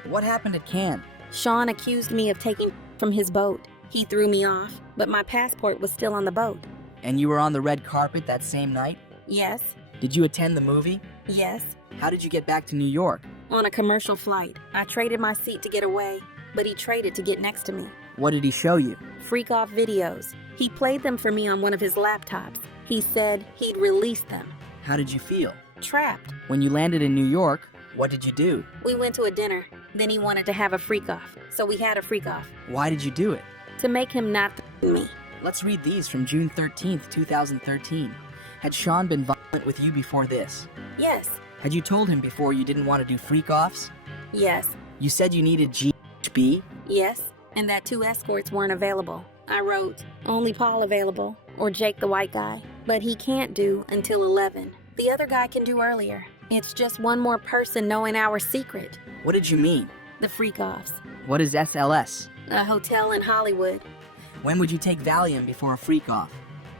What happened at Cannes? Sean accused me of taking from his boat. He threw me off, but my passport was still on the boat. And you were on the red carpet that same night? Yes, Did you attend the movie? yes. How did you get back to New York? On a commercial flight. I traded my seat to get away, but he traded to get next to me. What did he show you? Freak off videos. He played them for me on one of his laptops. He said he'd release them. How did you feel? Trapped. When you landed in New York, what did you do? We went to a dinner. Then he wanted to have a freak off, so we had a freak off. Why did you do it? To make him not me. Let's read these from June 13th, 2013. Had Sean been violent with you before this? Yes, Had you told him before you didn't want to do freak offs? yes, You said you needed GHB? yes, and that 2 escorts weren't available. I wrote, only Paul available, or Jake the white guy, but he can't do until 11. The other guy can do earlier. It's just one more person knowing our secret. What did you mean? The freak offs. What is SLS? A hotel in Hollywood. When would you take Valium before a freak off?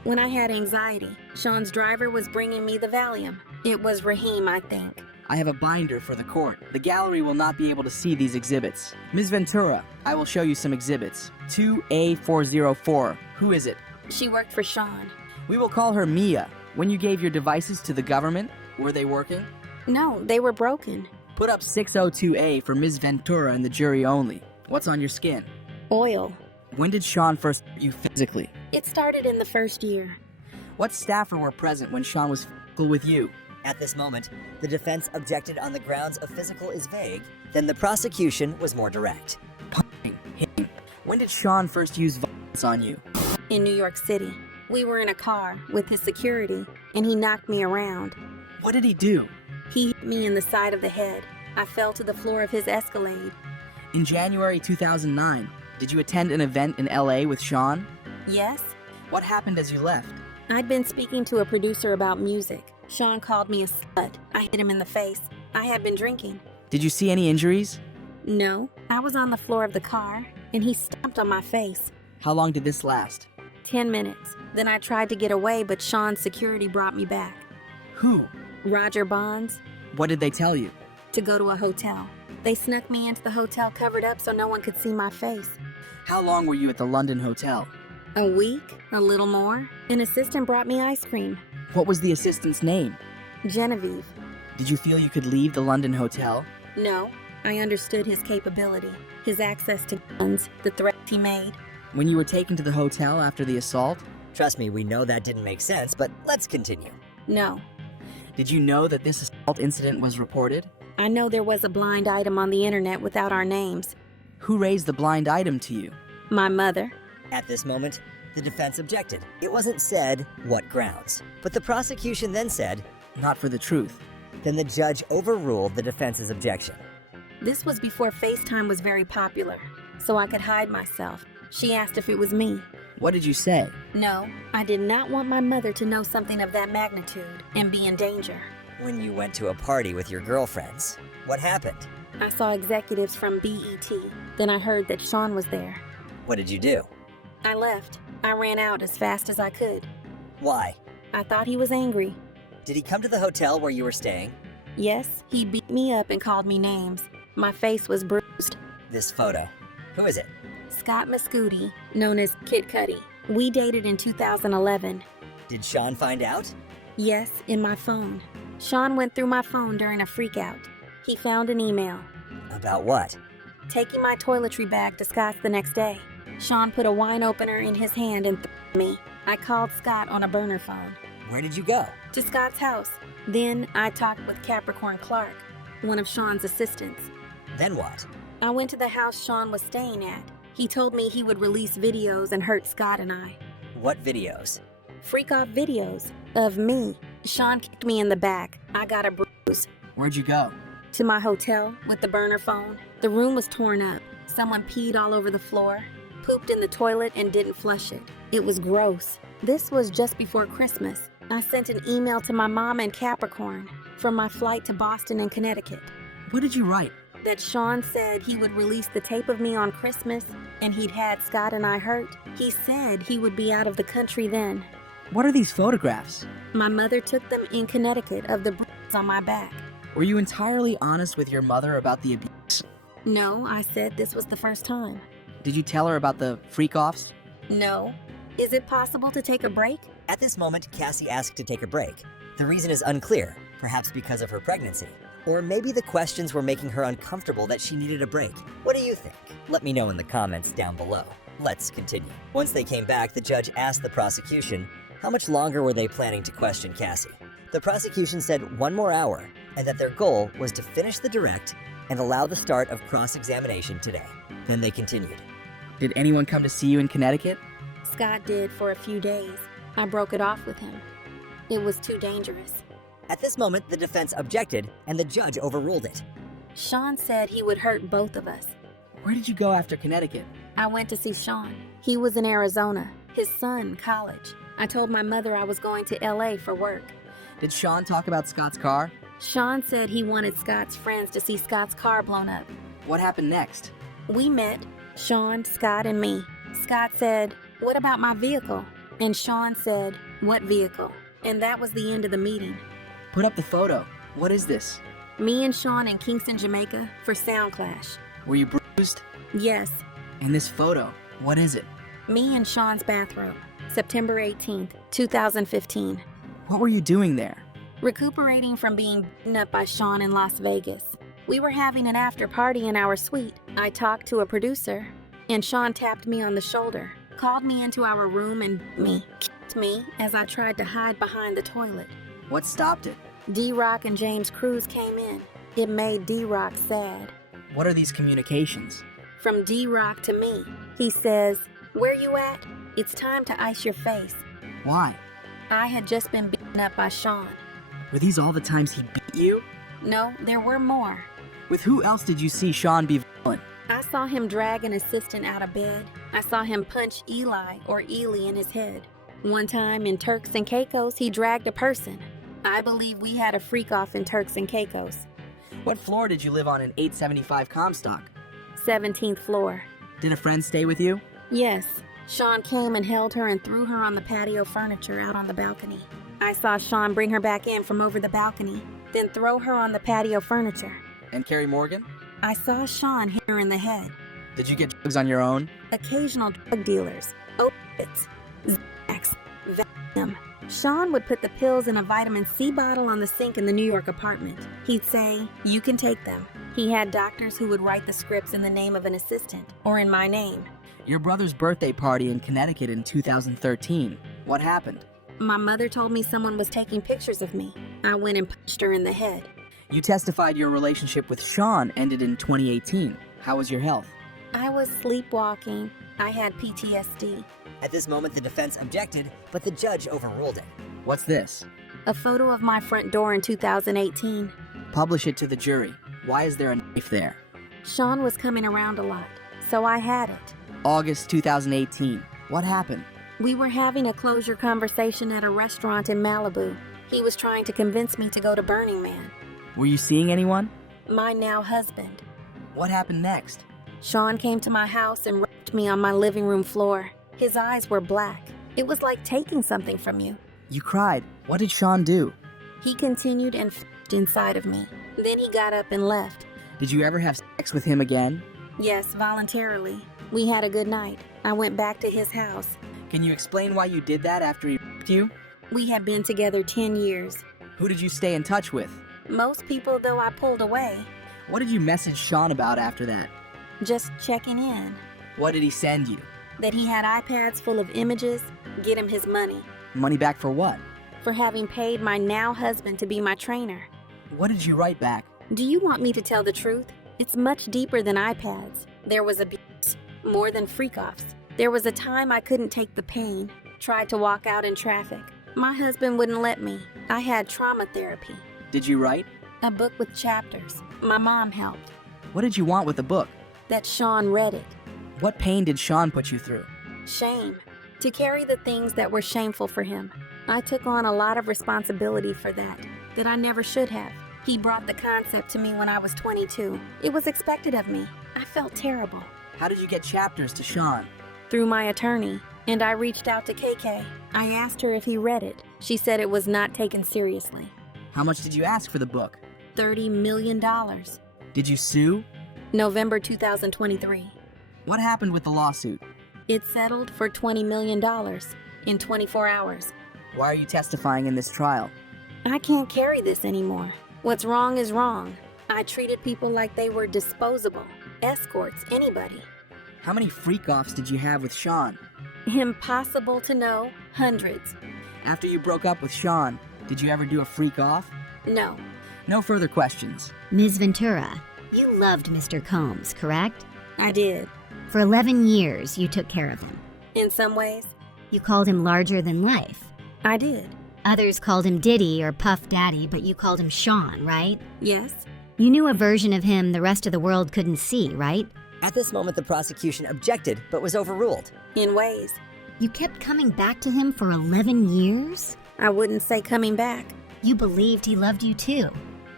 When I had anxiety, Sean's driver was bringing me the Valium. It was Raheem, I think. I have a binder for the court. The gallery will not be able to see these exhibits. Ms. Ventura, I will show you some exhibits. 2A404. Who is it? She worked for Sean. We will call her Mia. When you gave your devices to the government, were they working? No, they were broken. Put up 602A for Ms. Ventura and the jury only. What's on your skin? Oil. When did Sean first hurt you physically? It started in the first year. What staffer were present when Sean was physical with you? At this moment, the defense objected on the grounds of physical is vague, then the prosecution was more direct. Punching, hitting. When did Sean first use violence on you? In New York City. We were in a car with his security, and he knocked me around. What did he do? He hit me in the side of the head. I fell to the floor of his Escalade. In January 2009, did you attend an event in LA with Sean? Yes? What happened as you left? I'd been speaking to a producer about music. Sean called me a slut. I hit him in the face. I had been drinking. Did you see any injuries? No, I was on the floor of the car, and he stomped on my face. How long did this last? 10 minutes. Then I tried to get away, but Sean's security brought me back. Who? Roger Bonds. What did they tell you? To go to a hotel. They snuck me into the hotel covered up so no one could see my face. How long were you at the London hotel? A week? A little more? An assistant brought me ice cream. What was the assistant's name? Genevieve. Did you feel you could leave the London hotel? No, I understood his capability, his access to guns, the threats he made. When you were taken to the hotel after the assault? Trust me, we know that didn't make sense, but let's continue. No, Did you know that this assault incident was reported? I know there was a blind item on the internet without our names. Who raised the blind item to you? My mother. At this moment, the defense objected. It wasn't said what grounds, but the prosecution then said, Not for the truth. then the judge overruled the defense's objection. This was before FaceTime was very popular, so I could hide myself. She asked if it was me. What did you say? No, I did not want my mother to know something of that magnitude and be in danger. When you went to a party with your girlfriends, what happened? I saw executives from BET. Then I heard that Sean was there. What did you do? I left. I ran out as fast as I could. Why? I thought he was angry. Did he come to the hotel where you were staying? Yes, he beat me up and called me names. My face was bruised. This photo. Who is it? Scott Mascuti, known as Kid Cudi. We dated in 2011. Did Sean find out? Yes, in my phone. Sean went through my phone during a freakout. He found an email. About what? Taking my toiletry bag to Scott's the next day. Sean put a wine opener in his hand and me. I called Scott on a burner phone. Where did you go? To Scott's house. Then I talked with Capricorn Clark, one of Sean's assistants. Then what? I went to the house Sean was staying at. He told me he would release videos and hurt Scott and I. What videos? Freak-off videos of me. Sean kicked me in the back. I got a bruise. Where'd you go? To my hotel with the burner phone. The room was torn up. Someone peed all over the floor, pooped in the toilet, and didn't flush it. It was gross. This was just before Christmas. I sent an email to my mom in Capricorn for my flight to Boston and Connecticut. What did you write? That Sean said he would release the tape of me on Christmas and he'd had Scott and I hurt. He said he would be out of the country then. What are these photographs? My mother took them in Connecticut of the bruises on my back. Were you entirely honest with your mother about the abuse? No, I said this was the first time. Did you tell her about the freak-offs? No. Is it possible to take a break? At this moment, Cassie asked to take a break. The reason is unclear, perhaps because of her pregnancy. Or maybe the questions were making her uncomfortable that she needed a break. What do you think? Let me know in the comments down below. Let's continue. Once they came back, the judge asked the prosecution how much longer were they planning to question Cassie. The prosecution said 1 more hour, and that their goal was to finish the direct and allow the start of cross-examination today. Then they continued. Did anyone come to see you in Connecticut? Scott did for a few days. I broke it off with him. It was too dangerous. At this moment, the defense objected, and the judge overruled it. Sean said he would hurt both of us. Where did you go after Connecticut? I went to see Sean. He was in Arizona, his son, college. I told my mother I was going to LA for work. Did Sean talk about Scott's car? Sean said he wanted Scott's friends to see Scott's car blown up. What happened next? We met, Sean, Scott, and me. Scott said, "What about my vehicle?" And Sean said, "What vehicle?" And that was the end of the meeting. Put up the photo. What is this? Me and Sean in Kingston, Jamaica for Sound Clash. Were you bruised? Yes, And this photo, what is it? me in Sean's bathroom, September 18th, 2015. What were you doing there? Recuperating from being beaten up by Sean in Las Vegas. We were having an after party in our suite. I talked to a producer, and Sean tapped me on the shoulder, called me into our room and kicked me as I tried to hide behind the toilet. What stopped it? D-Rock and James Cruz came in. It made D-Rock sad. What are these communications? From D-Rock to me. He says, "Where you at? It's time to ice your face." Why? I had just been beaten up by Sean. Were these all the times he beat you? No, there were more. With who else did you see Sean be violent? I saw him drag an assistant out of bed. I saw him punch Eli or Ely in his head. One time in Turks and Caicos, he dragged a person. I believe we had a freak off in Turks and Caicos. What floor did you live on in 875 Comstock? 17th floor. Did a friend stay with you? Yes. Sean came and held her and threw her on the patio furniture out on the balcony. I saw Sean bring her back in from over the balcony, then throw her on the patio furniture. And Carrie Morgan? I saw Sean hit her in the head. Did you get drugs on your own? Occasional drug dealers, opiates, Xanax, Valium. Sean would put the pills in a vitamin C bottle on the sink in the New York apartment. He'd say, "You can take them." He had doctors who would write the scripts in the name of an assistant, or in my name. Your brother's birthday party in Connecticut in 2013. What happened? My mother told me someone was taking pictures of me. I went and punched her in the head. You testified your relationship with Sean ended in 2018. How was your health? I was sleepwalking. I had PTSD. At this moment, the defense objected, but the judge overruled it. What's this? A photo of my front door in 2018. Publish it to the jury. Why is there a knife there? Sean was coming around a lot, so I had it. August 2018. What happened? We were having a closure conversation at a restaurant in Malibu. He was trying to convince me to go to Burning Man. Were you seeing anyone? My now husband. What happened next? Sean came to my house and raped me on my living room floor. His eyes were black. It was like taking something from you. You cried. What did Sean do? He continued and f***ed inside of me. Then he got up and left. Did you ever have sex with him again? Yes, voluntarily. We had a good night. I went back to his house. Can you explain why you did that after he raped you? We had been together 10 years. Who did you stay in touch with? Most people, though, I pulled away. What did you message Sean about after that? Just checking in. What did he send you? That he had iPads full of images. Get him his money. Money back for what? For having paid my now husband to be my trainer. What did you write back? Do you want me to tell the truth? It's much deeper than iPads. There was abuse. More than freak-offs. There was a time I couldn't take the pain. Tried to walk out in traffic. My husband wouldn't let me. I had trauma therapy. Did you write? A book with chapters. My mom helped. What did you want with the book? That Sean read it. What pain did Sean put you through? Shame. To carry the things that were shameful for him. I took on a lot of responsibility for that I never should have. He brought the concept to me when I was 22. It was expected of me. I felt terrible. How did you get chapters to Sean? Through my attorney, and I reached out to KK. I asked her if he read it. She said it was not taken seriously. How much did you ask for the book? $30 million. Did you sue? November 2023. What happened with the lawsuit? It settled for $20 million in 24 hours. Why are you testifying in this trial? I can't carry this anymore. What's wrong is wrong. I treated people like they were disposable. Escorts, anybody. How many freak-offs did you have with Sean? Impossible to know. Hundreds. After you broke up with Sean, did you ever do a freak-off? No. No further questions. Ms. Ventura, you loved Mr. Combs, correct? I did. For 11 years, you took care of him. In some ways, You called him larger than life. I did. Others called him Diddy or Puff Daddy, but you called him Sean, right? Yes. You knew a version of him the rest of the world couldn't see, right? At this moment, the prosecution objected, but was overruled. In ways. You kept coming back to him for 11 years? I wouldn't say coming back. You believed he loved you too.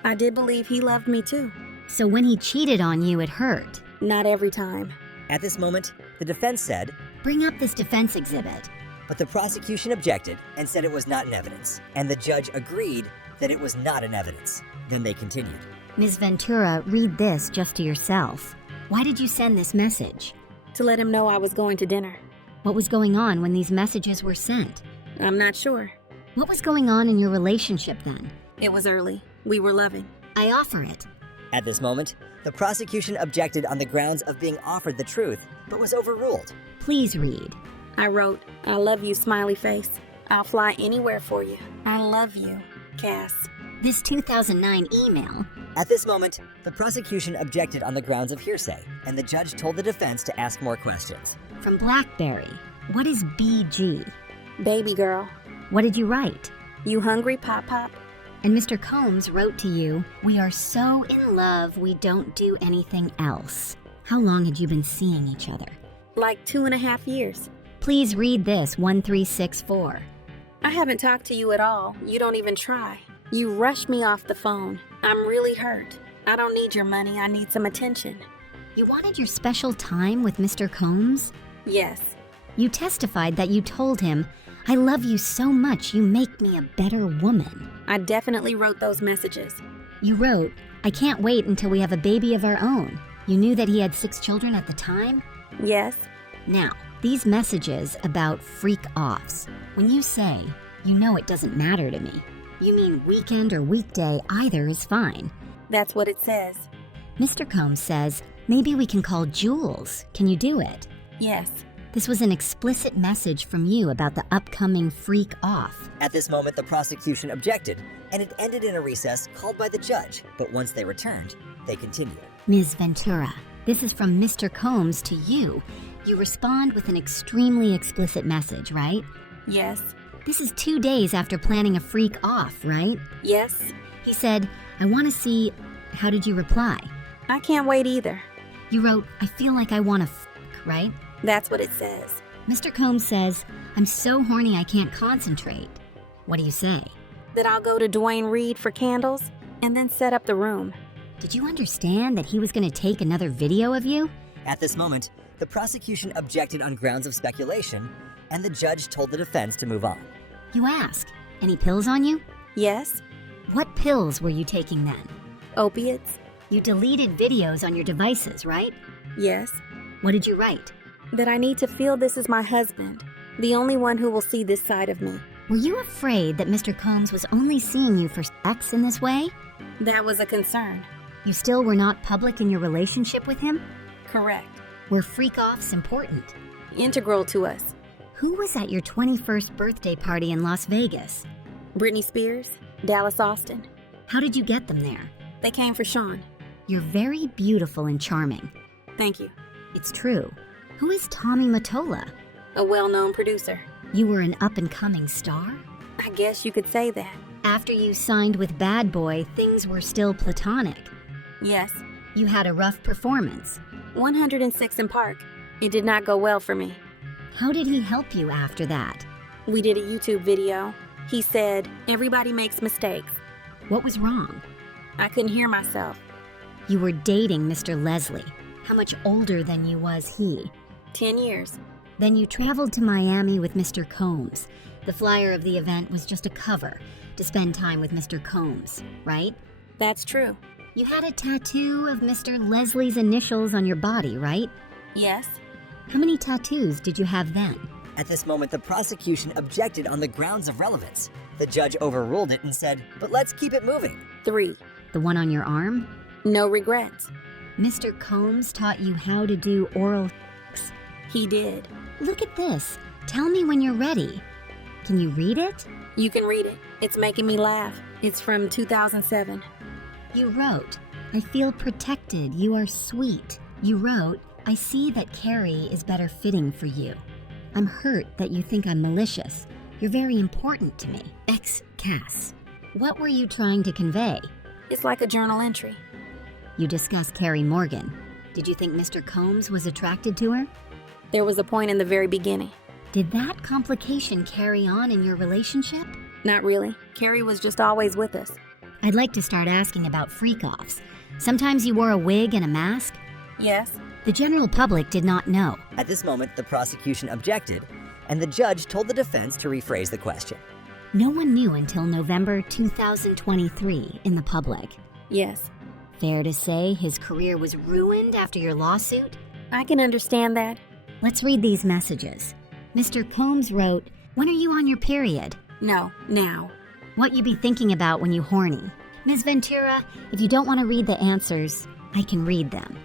I did believe he loved me too. So when he cheated on you, it hurt. Not every time. At this moment, the defense said, Bring up this defense exhibit. but the prosecution objected and said it was not in evidence, and the judge agreed that it was not in evidence. Then they continued. Ms. Ventura, read this just to yourself. Why did you send this message? To let him know I was going to dinner. What was going on when these messages were sent? I'm not sure. What was going on in your relationship then? It was early. We were loving. I offer it. At this moment, the prosecution objected on the grounds of being offered the truth, but was overruled. Please read. I wrote, I love you, smiley face. I'll fly anywhere for you. I love you, Cass. This 2009 email, At this moment, the prosecution objected on the grounds of hearsay, and the judge told the defense to ask more questions. From Blackberry, what is BG? Baby girl. What did you write? You hungry, Pop Pop? And Mr. Combs wrote to you, we are so in love we don't do anything else. How long had you been seeing each other? Like 2.5 years. Please read this 1364. I haven't talked to you at all. You don't even try. You rushed me off the phone. I'm really hurt. I don't need your money. I need some attention. You wanted your special time with Mr. Combs? Yes. You testified that you told him, I love you so much you make me a better woman. I definitely wrote those messages. You wrote, I can't wait until we have a baby of our own. You knew that he had 6 children at the time? Yes. Now, these messages about freak-offs, when you say, you know it doesn't matter to me, you mean weekend or weekday, either is fine. That's what it says. Mr. Combs says, maybe we can call Jules. Can you do it? Yes. This was an explicit message from you about the upcoming freak-off. At this moment, the prosecution objected, and it ended in a recess called by the judge, but once they returned, they continued. Ms. Ventura, this is from Mr. Combs to you. You respond with an extremely explicit message, right? Yes. This is 2 days after planning a freak-off, right? Yes. He said, I want to see... How did you reply? I can't wait either. You wrote, I feel like I want to right? That's what it says. Mr. Combs says, I'm so horny I can't concentrate. What do you say? That I'll go to Dwayne Reed for candles and then set up the room. Did you understand that he was going to take another video of you? At this moment, the prosecution objected on grounds of speculation, and the judge told the defense to move on. You ask, any pills on you? Yes. What pills were you taking then? Opiates. You deleted videos on your devices, right? Yes. What did you write? That I need to feel this is my husband, the only one who will see this side of me. Were you afraid that Mr. Combs was only seeing you for sex in this way? That was a concern. You still were not public in your relationship with him? Correct. Were freak-offs important? Integral to us. Who was at your 21st birthday party in Las Vegas? Britney Spears, Dallas Austin. How did you get them there? They came for Sean. You're very beautiful and charming. Thank you. It's true. Who is Tommy Mottola? A well-known producer. You were an up-and-coming star? I guess you could say that. After you signed with Bad Boy, things were still platonic. Yes. You had a rough performance. 106 in Park. It did not go well for me. How did he help you after that? We did a YouTube video. He said, everybody makes mistakes. What was wrong? I couldn't hear myself. You were dating Mr. Leslie. How much older than you was he? 10 years. Then you traveled to Miami with Mr. Combs. The flyer of the event was just a cover to spend time with Mr. Combs, right? That's true. You had a tattoo of Mr. Leslie's initials on your body, right? Yes. How many tattoos did you have then? At this moment, the prosecution objected on the grounds of relevance. The judge overruled it and said, but let's keep it moving. 3. The one on your arm? No regrets. Mr. Combs taught you how to do oral sex. He did. Look at this. Tell me when you're ready. Can you read it? You can read it. It's making me laugh. It's from 2007. You wrote, I feel protected. You are sweet. You wrote, I see that Carrie is better fitting for you. I'm hurt that you think I'm malicious. You're very important to me. Cass. What were you trying to convey? It's like a journal entry. You discussed Carrie Morgan. Did you think Mr. Combs was attracted to her? There was a point in the very beginning. Did that complication carry on in your relationship? Not really. Carrie was just always with us. I'd like to start asking about freak-offs. Sometimes you wore a wig and a mask. Yes. The general public did not know. At this moment, the prosecution objected, and the judge told the defense to rephrase the question. No one knew until November 2023 in the public. Yes. Fair to say his career was ruined after your lawsuit? I can understand that. Let's read these messages. Mr. Combs wrote, when are you on your period? No, now. What you be thinking about when you horny. Ms. Ventura, if you don't want to read the answers, I can read them.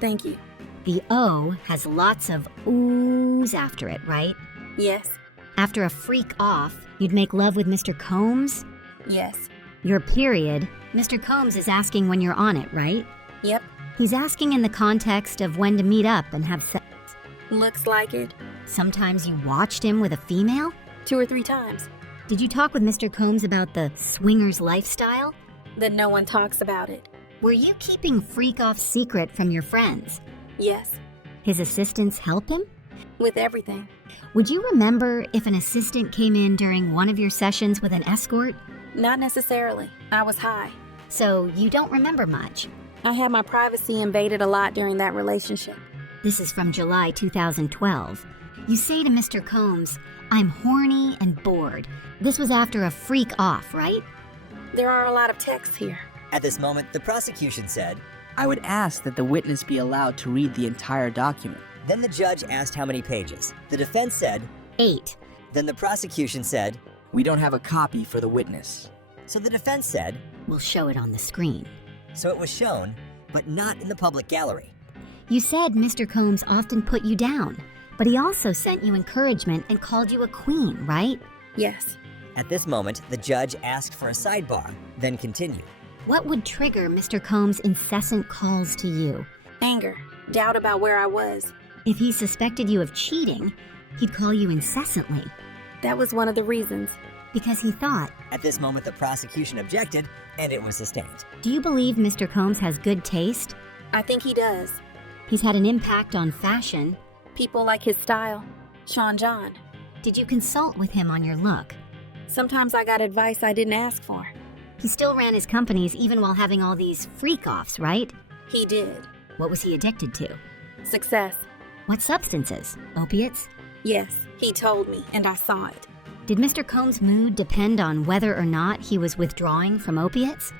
Thank you. The O has lots of oohs after it, right? Yes. After a freak off, you'd make love with Mr. Combs? Yes. Your period? Mr. Combs is asking when you're on it, right? Yep, He's asking in the context of when to meet up and have sex. looks like it. Sometimes you watched him with a female? 2 or 3 times. Did you talk with Mr. Combs about the swingers lifestyle? Then no one talks about it. Were you keeping freak-off secret from your friends? Yes, His assistants help him? with everything. Would you remember if an assistant came in during one of your sessions with an escort? Not necessarily. I was high. So you don't remember much. I had my privacy invaded a lot during that relationship. This is from July 2012. You say to Mr. Combs, I'm horny and bored. This was after a freak off, right? There are a lot of texts here. At this moment, the prosecution said. I would ask that the witness be allowed to read the entire document. Then the judge asked how many pages. The defense said. 8. Then the prosecution said. We don't have a copy for the witness. So the defense said. We'll show it on the screen. So it was shown, but not in the public gallery. You said Mr. Combs often put you down, but he also sent you encouragement and called you a queen, right? Yes. At this moment, the judge asked for a sidebar, then continued. What would trigger Mr. Combs' incessant calls to you? Anger. Doubt about where I was. If he suspected you of cheating, he'd call you incessantly That was one of the reasons. because he thought, At this moment, the prosecution objected, and it was sustained. do you believe Mr. Combs has good taste? I think he does. He's had an impact on fashion. People like his style. Sean John. Did you consult with him on your look? Sometimes I got advice I didn't ask for. He still ran his companies even while having all these freak-offs, right? He did. What was he addicted to? Success. What substances? Opiates? Yes, he told me, and I saw it. Did Mr. Combs' mood depend on whether or not he was withdrawing from opiates?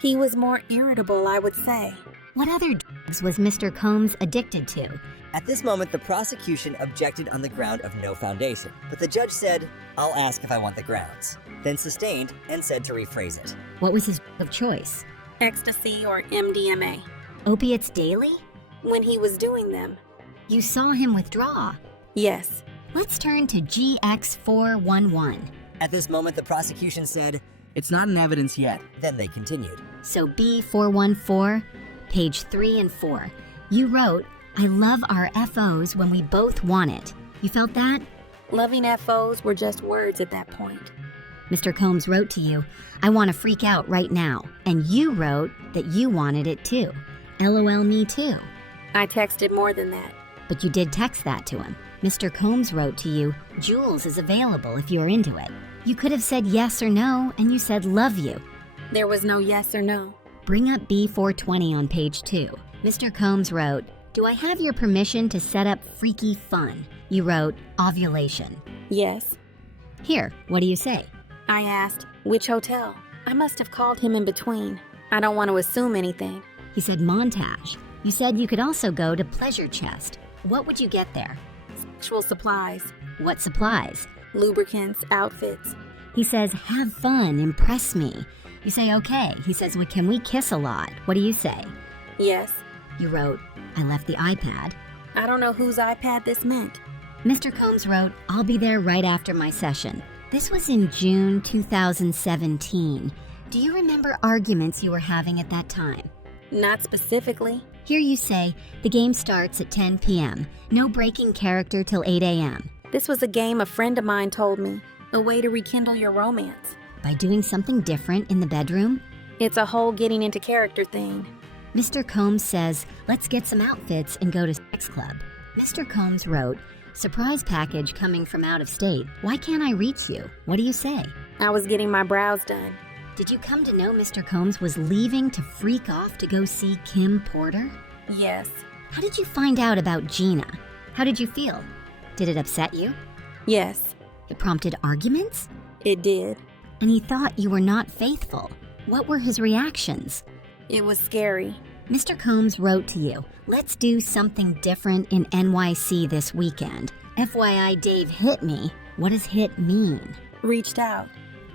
He was more irritable, I would say. What other drugs was Mr. Combs addicted to? At this moment, the prosecution objected on the ground of no foundation, but the judge said, I'll ask if I want the grounds, then sustained and said to rephrase it. What was his drug of choice? Ecstasy or MDMA. Opiates daily? When he was doing them. You saw him withdraw. Yes. Let's turn to GX411. At this moment, the prosecution said, It's not in evidence yet. then they continued. So B414, page 3 and 4. You wrote, I love our FOs when we both want it. You felt that? Loving FOs were just words at that point. Mr. Combs wrote to you, I want to freak out right now. And you wrote that you wanted it too. LOL me too. I texted more than that. But you did text that to him. Mr. Combs wrote to you, Jules is available if you're into it. You could have said yes or no, and you said love you. There was no yes or no. Bring up B420 on page 2. Mr. Combs wrote, do I have your permission to set up freaky fun? You wrote, ovulation. Yes. Here, what do you say? I asked, which hotel? I must have called him in between. I don't want to assume anything. He said montage. You said you could also go to Pleasure Chest. What would you get there? Sexual supplies. What supplies? Lubricants, outfits. He says, have fun, impress me. You say, okay. He says, well, can we kiss a lot? What do you say? Yes. You wrote, I left the iPad. I don't know whose iPad this meant. Mr. Combs wrote, I'll be there right after my session. This was in June 2017. Do you remember arguments you were having at that time? Not specifically. Here you say, the game starts at 10 p.m. No breaking character till 8 a.m. This was a game a friend of mine told me. A way to rekindle your romance. By doing something different in the bedroom? It's a whole getting into character thing. Mr. Combs says, let's get some outfits and go to sex club. Mr. Combs wrote, surprise package coming from out of state. Why can't I reach you? What do you say? I was getting my brows done. Did you come to know Mr. Combs was leaving to freak off to go see Kim Porter? Yes. How did you find out about Gina? How did you feel? Did it upset you? Yes, It prompted arguments? it did. And he thought you were not faithful. What were his reactions? It was scary. Mr. Combs wrote to you, let's do something different in NYC this weekend. FYI, Dave hit me. What does hit mean? Reached out.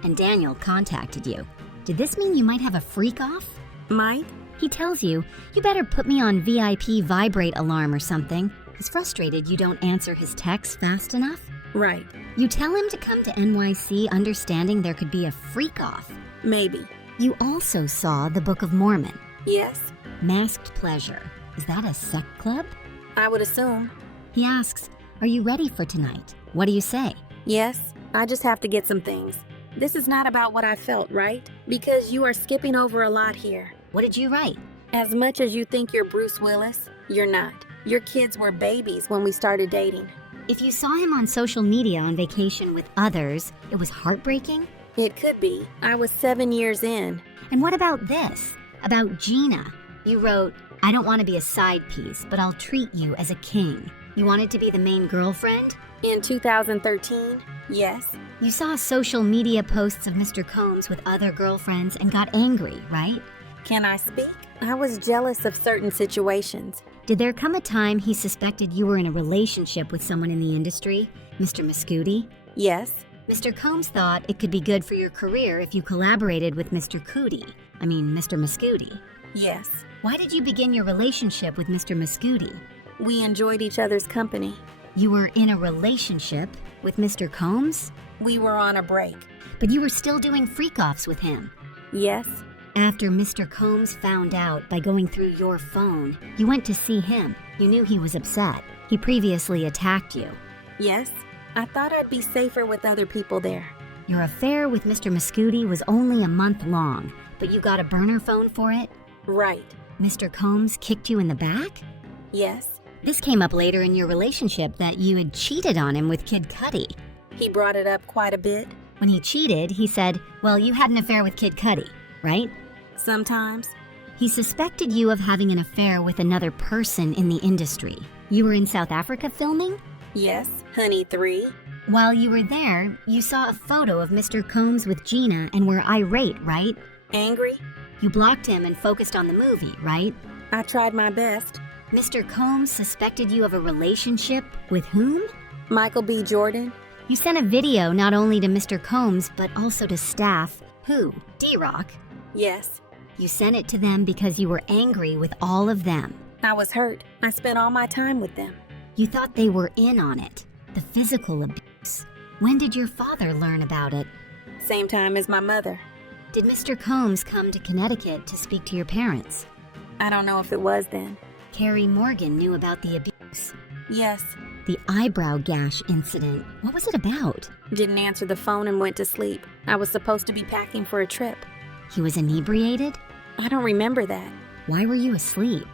And Daniel contacted you. Did this mean you might have a freak off? Mike? He tells you, you better put me on VIP vibrate alarm or something. He's frustrated you don't answer his texts fast enough. Right. You tell him to come to NYC understanding there could be a freak off. Maybe. You also saw the Book of Mormon. Yes, Masked Pleasure. Is that a sect club? I would assume. He asks, are you ready for tonight? What do you say? Yes, I just have to get some things. This is not about what I felt, right? Because you are skipping over a lot here. What did you write? As much as you think you're Bruce Willis, you're not. Your kids were babies when we started dating. If you saw him on social media on vacation with others, it was heartbreaking? It could be. I was 7 years in. And what about this? About Gina. You wrote, I don't want to be a side piece, but I'll treat you as a king. You wanted to be the main girlfriend? In 2013, yes. You saw social media posts of Mr. Combs with other girlfriends and got angry, right? Can I speak? I was jealous of certain situations. Did there come a time he suspected you were in a relationship with someone in the industry, Mr. Muscudi? Yes. Mr. Combs thought it could be good for your career if you collaborated with Mr. Mr. Muscudi. Yes. Why did you begin your relationship with Mr. Muscudi? We enjoyed each other's company. You were in a relationship with Mr. Combs? We were on a break. But you were still doing freak-offs with him. Yes. After Mr. Combs found out by going through your phone, you went to see him. You knew he was upset. He previously attacked you. Yes. I thought I'd be safer with other people there. Your affair with Mr. Muscudi was only a month long, but you got a burner phone for it? Right. Mr. Combs kicked you in the back? Yes. This came up later in your relationship that you had cheated on him with Kid Cudi. He brought it up quite a bit. When he cheated, he said, well, you had an affair with Kid Cudi, right? Sometimes. He suspected you of having an affair with another person in the industry. You were in South Africa filming? Yes, Honey 3. While you were there, you saw a photo of Mr. Combs with Gina and were irate, right? Angry? You blocked him and focused on the movie, right? I tried my best. Mr. Combs suspected you of a relationship with whom? Michael B. Jordan. You sent a video not only to Mr. Combs, but also to staff. Who? D-Rock? Yes. You sent it to them because you were angry with all of them. I was hurt. I spent all my time with them. You thought they were in on it. The physical abuse. When did your father learn about it? Same time as my mother. Did Mr. Combs come to Connecticut to speak to your parents? I don't know if it was then. Carrie Morgan knew about the abuse. Yes. The eyebrow gash incident. What was it about? Didn't answer the phone and went to sleep. I was supposed to be packing for a trip. He was inebriated? I don't remember that. Why were you asleep?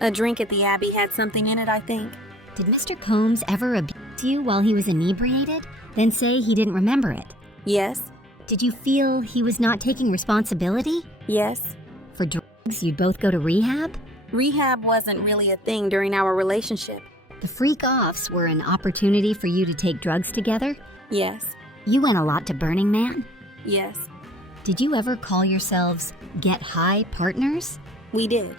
A drink at the Abbey had something in it, I think. Did Mr. Combs ever abuse you while he was inebriated, then say he didn't remember it? Yes. Did you feel he was not taking responsibility? Yes. For drugs, you'd both go to rehab? Rehab wasn't really a thing during our relationship. The freak-offs were an opportunity for you to take drugs together? Yes. You went a lot to Burning Man? Yes. Did you ever call yourselves Get High partners? We did.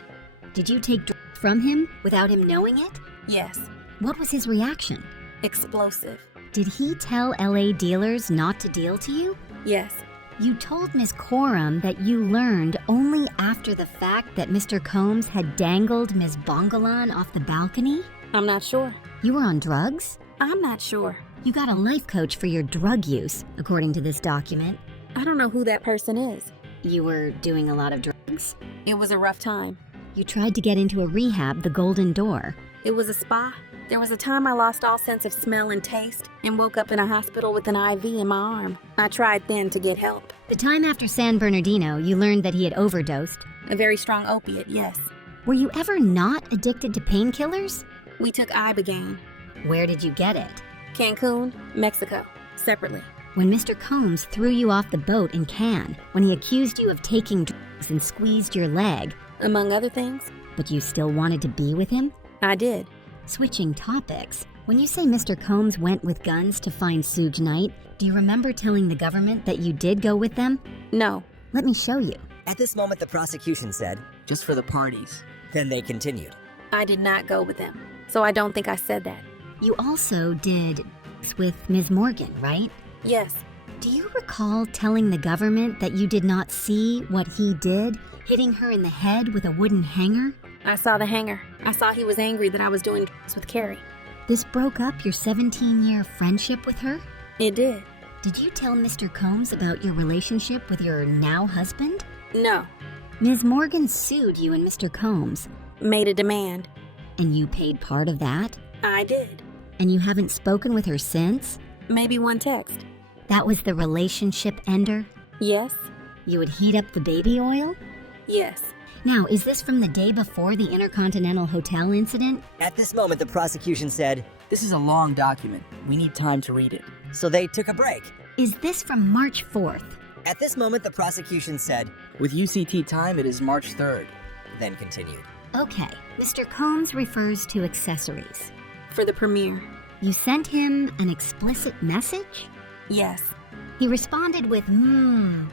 Did you take drugs from him without him knowing it? Yes. What was his reaction? Explosive. Did he tell LA dealers not to deal to you? Yes. You told Ms. Coram that you learned only after the fact that Mr. Combs had dangled Ms. Bongalan off the balcony? I'm not sure. You were on drugs? I'm not sure. You got a life coach for your drug use, according to this document. I don't know who that person is. You were doing a lot of drugs? It was a rough time. You tried to get into a rehab, the Golden Door. It was a spa. There was a time I lost all sense of smell and taste and woke up in a hospital with an IV in my arm. I tried then to get help. The time after San Bernardino, you learned that he had overdosed. A very strong opiate, yes. Were you ever not addicted to painkillers? We took Ibogaine. Where did you get it? Cancun, Mexico, separately. When Mr. Combs threw you off the boat in Cannes, when he accused you of taking drugs and squeezed your leg, Among other things, but you still wanted to be with him? I did. Switching topics, when you say Mr. Combs went with guns to find Suge Knight, do you remember telling the government that you did go with them? No. Let me show you. At this moment, the prosecution said, Just for the parties. then they continued. I did not go with them. So I don't think I said that. You also did with Ms. Morgan, right? Yes. Do you recall telling the government that you did not see what he did, hitting her in the head with a wooden hanger? I saw the hanger. I saw he was angry that I was doing drugs with Carrie. This broke up your 17-year friendship with her? It did. Did you tell Mr. Combs about your relationship with your now husband? No. Ms. Morgan sued you and Mr. Combs, Made a demand. and you paid part of that? I did. And you haven't spoken with her since? Maybe one text. That was the relationship ender? Yes. You would heat up the baby oil? Yes. Now, is this from the day before the Intercontinental Hotel incident? At this moment, the prosecution said, This is a long document. We need time to read it. so they took a break. Is this from March 4th? At this moment, the prosecution said, With UCT time, it is March 3rd. then continued. Okay, Mr. Combs refers to accessories. For the premiere. You sent him an explicit message? Yes. He responded with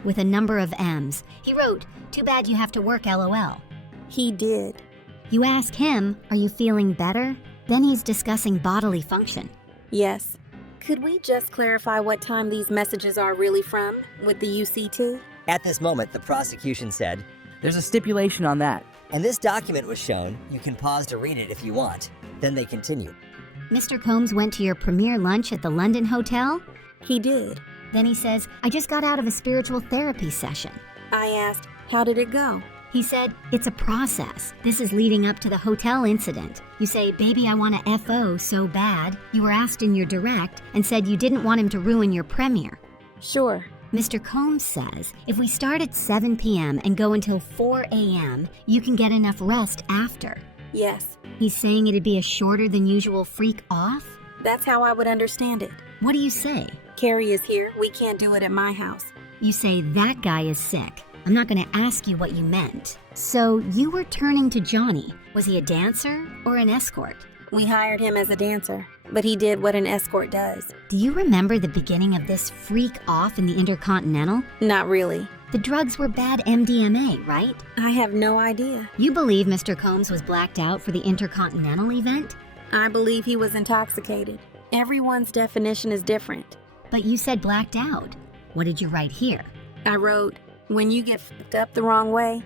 with a number of M's. He wrote, "Too bad you have to work, LOL." He did. You ask him, "Are you feeling better?" Then he's discussing bodily function. Yes. Could we just clarify what time these messages are really from with the UCT? At this moment, the prosecution said, There's a stipulation on that. and this document was shown. You can pause to read it if you want. Then they continued. Mr. Combs went to your premiere lunch at the London Hotel? He did. Then he says, "I just got out of a spiritual therapy session." I asked, how did it go? He said, "It's a process. This is leading up to the hotel incident." You say, "Baby, I want to FO so bad." You were asked in your direct and said you didn't want him to ruin your premiere. Sure. Mr. Combs says, if we start at 7 p.m. and go until 4 a.m., you can get enough rest after. Yes. He's saying it'd be a shorter than usual freak off? That's how I would understand it. What do you say? Carrie is here. We can't do it at my house. You say, "That guy is sick." I'm not going to ask you what you meant. So you were turning to Johnny. Was he a dancer or an escort? We hired him as a dancer, but he did what an escort does. Do you remember the beginning of this freak off in the Intercontinental? Not really. The drugs were bad MDMA, right? I have no idea. You believe Mr. Combs was blacked out for the Intercontinental event? I believe he was intoxicated. Everyone's definition is different. But you said blacked out. What did you write here? I wrote, when you get fucked up the wrong way,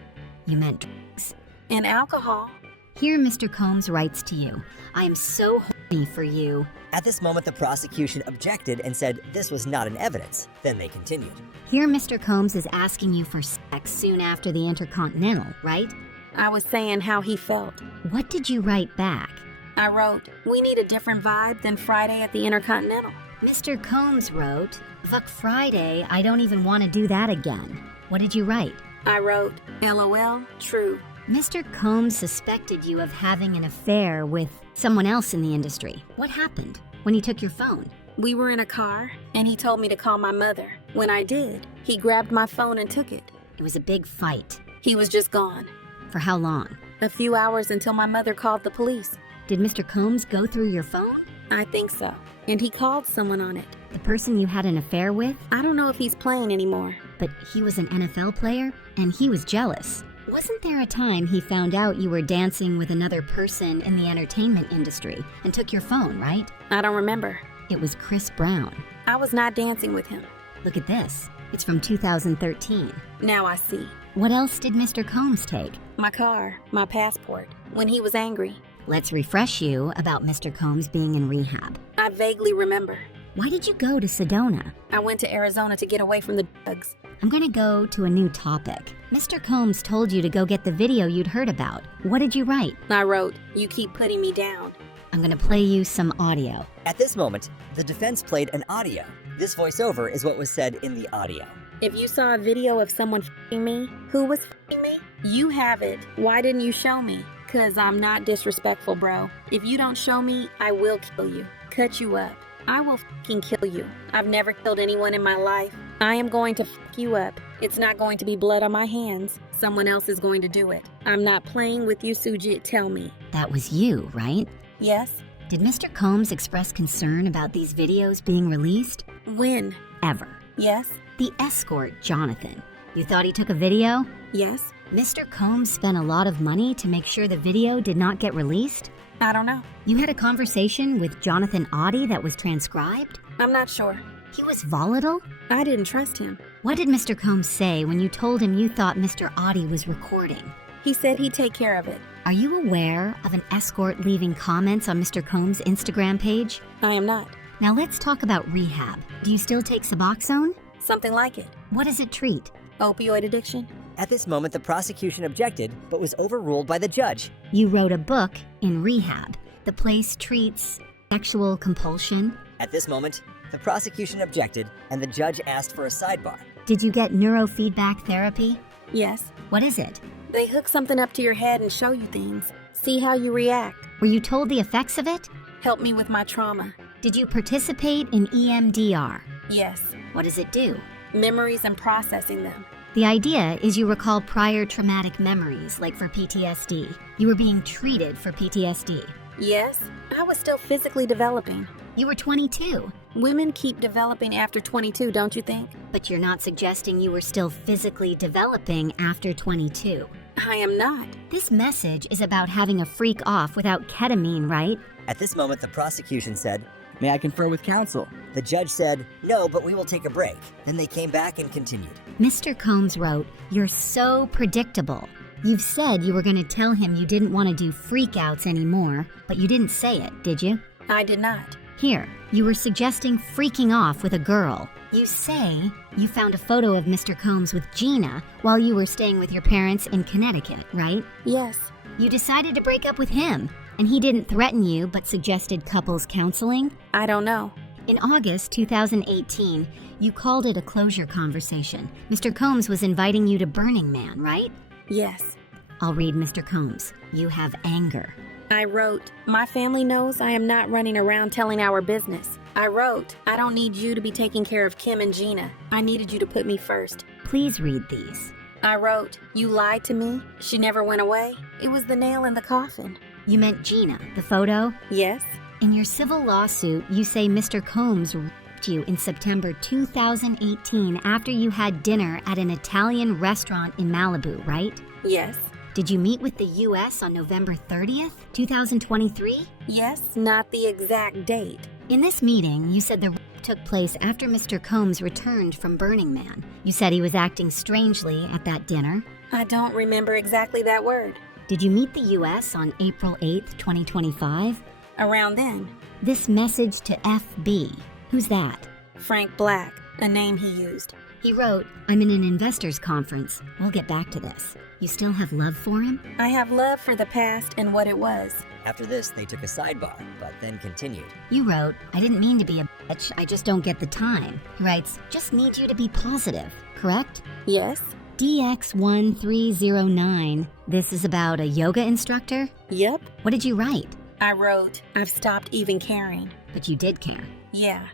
You meant drugs. and alcohol. Here Mr. Combs writes to you, "I am so horny for you." At this moment, the prosecution objected and said this was not an evidence. Then they continued. Here Mr. Combs is asking you for sex soon after the Intercontinental, right? I was saying how he felt. What did you write back? I wrote, we need a different vibe than Friday at the Intercontinental. Mr. Combs wrote, "Fuck Friday, I don't even want to do that again." What did you write? I wrote, LOL, true. Mr. Combs suspected you of having an affair with someone else in the industry. What happened when he took your phone? We were in a car, and he told me to call my mother. When I did, he grabbed my phone and took it. It was a big fight. He was just gone. For how long? A few hours until my mother called the police. Did Mr. Combs go through your phone? I think so. And he called someone on it. The person you had an affair with? I don't know if he's playing anymore. But he was an NFL player, and he was jealous. Wasn't there a time he found out you were dancing with another person in the entertainment industry and took your phone, right? I don't remember. It was Chris Brown. I was not dancing with him. Look at this. It's from 2013. Now I see. What else did Mr. Combs take? My car, my passport, when he was angry. Let's refresh you about Mr. Combs being in rehab. I vaguely remember. Why did you go to Sedona? I went to Arizona to get away from the drugs. I'm going to go to a new topic. Mr. Combs told you to go get the video you'd heard about. What did you write? I wrote, you keep putting me down. I'm going to play you some audio. At this moment, the defense played an audio. This voiceover is what was said in the audio. If you saw a video of someone f***ing me, who was f***ing me? You have it. Why didn't you show me? 'Cause I'm not disrespectful, bro. If you don't show me, I will kill you. Cut you up. I will f***ing kill you. I've never killed anyone in my life. I am going to f*** you up. It's not going to be blood on my hands. Someone else is going to do it. I'm not playing with you, Sujit. Tell me. That was you, right? Yes? Did Mr. Combs express concern about these videos being released? When? Ever. Yes? The escort, Jonathan. You thought he took a video? Yes? Mr. Combs spent a lot of money to make sure the video did not get released? I don't know. You had a conversation with Jonathan Audie that was transcribed? I'm not sure. He was volatile? I didn't trust him. What did Mr. Combs say when you told him you thought Mr. Audie was recording? He said he'd take care of it. Are you aware of an escort leaving comments on Mr. Combs' Instagram page? I am not. Now let's talk about rehab. Do you still take Suboxone? Something like it. What does it treat? Opioid addiction. At this moment, the prosecution objected, but was overruled by the judge. You wrote a book in rehab. The place treats sexual compulsion. At this moment, the prosecution objected, and the judge asked for a sidebar. Did you get neurofeedback therapy? Yes. What is it? They hook something up to your head and show you things. See how you react. Were you told the effects of it? Help me with my trauma. Did you participate in EMDR? Yes. What does it do? Memories and processing them. The idea is you recall prior traumatic memories, like for PTSD. You were being treated for PTSD. Yes. I was still physically developing. You were 22, Women keep developing after 22, don't you think? but you're not suggesting you were still physically developing after 22. I am not. This message is about having a freak off without ketamine, right? At this moment, the prosecution said, May I confer with counsel? the judge said, no, but we will take a break. Then they came back and continued. Mr. Combs wrote, "You're so predictable. You've said you were going to tell him you didn't want to do freakouts anymore, but you didn't say it, did you? I did not. Here, you were suggesting freaking off with a girl. You say you found a photo of Mr. Combs with Gina while you were staying with your parents in Connecticut, right? Yes. You decided to break up with him, and he didn't threaten you but suggested couples counseling? I don't know. In August 2018, you called it a closure conversation. Mr. Combs was inviting you to Burning Man, right? Yes. I'll read Mr. Combs. You have anger. I wrote, my family knows I am not running around telling our business. I wrote, I don't need you to be taking care of Kim and Gina. I needed you to put me first. Please read these. I wrote, you lied to me. She never went away. It was the nail in the coffin. You meant Gina, the photo? Yes. In your civil lawsuit, you say Mr. Combs raped you in September 2018 after you had dinner at an Italian restaurant in Malibu, right? Yes. Did you meet with the U.S. on November 30th, 2023? Yes, not the exact date. In this meeting, you said the rape took place after Mr. Combs returned from Burning Man. You said he was acting strangely at that dinner. I don't remember exactly that word. Did you meet the U.S. on April 8th, 2025? Around then, This message to FB. Who's that? Frank Black, a name he used. He wrote, I'm in an investors conference. We'll get back to this. You still have love for him? I have love for the past and what it was. After this, they took a sidebar, but then continued. You wrote, I didn't mean to be a bitch, I just don't get the time. He writes, just need you to be positive, correct? Yes. DX1309, this is about a yoga instructor? Yep. What did you write? I wrote, I've stopped even caring. But you did care. Yeah.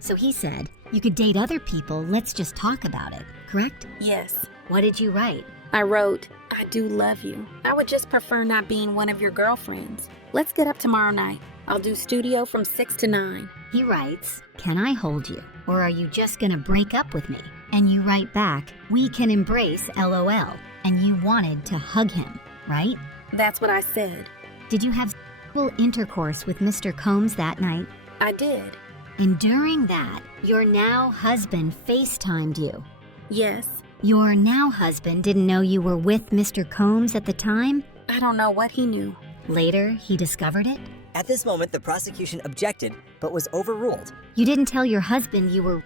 So he said, you could date other people, let's just talk about it, correct? Yes. What did you write? I wrote, I do love you. I would just prefer not being one of your girlfriends. Let's get up tomorrow night. I'll do studio from 6 to 9. He writes, can I hold you? Or are you just gonna break up with me? And you write back, we can embrace LOL. And you wanted to hug him, right? That's what I said. Did you have sexual intercourse with Mr. Combs that night? I did. And during that, your now husband FaceTimed you. Yes. Your now husband didn't know you were with Mr. Combs at the time? I don't know what he knew. Later, he discovered it? At this moment, the prosecution objected, but was overruled. You didn't tell your husband you were.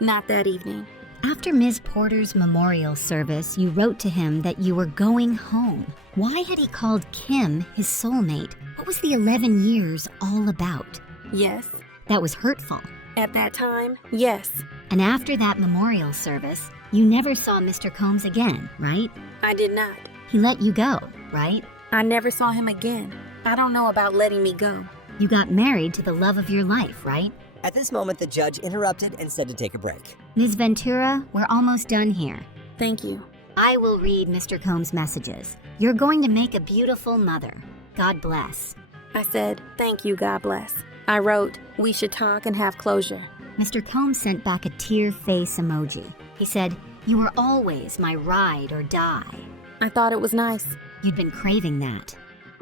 Not that evening. After Ms. Porter's memorial service, you wrote to him that you were going home. Why had he called Kim his soulmate? What was the 11 years all about? Yes. That was hurtful. At that time, yes. And after that memorial service, you never saw Mr. Combs again, right? I did not. He let you go, right? I never saw him again. I don't know about letting me go. You got married to the love of your life, right? At this moment, the judge interrupted and said to take a break. Ms. Ventura, we're almost done here. Thank you. I will read Mr. Combs' messages. You're going to make a beautiful mother. God bless. I said, thank you, God bless. I wrote, we should talk and have closure. Mr. Combs sent back a tear face emoji. He said, you were always my ride or die. I thought it was nice. You'd been craving that.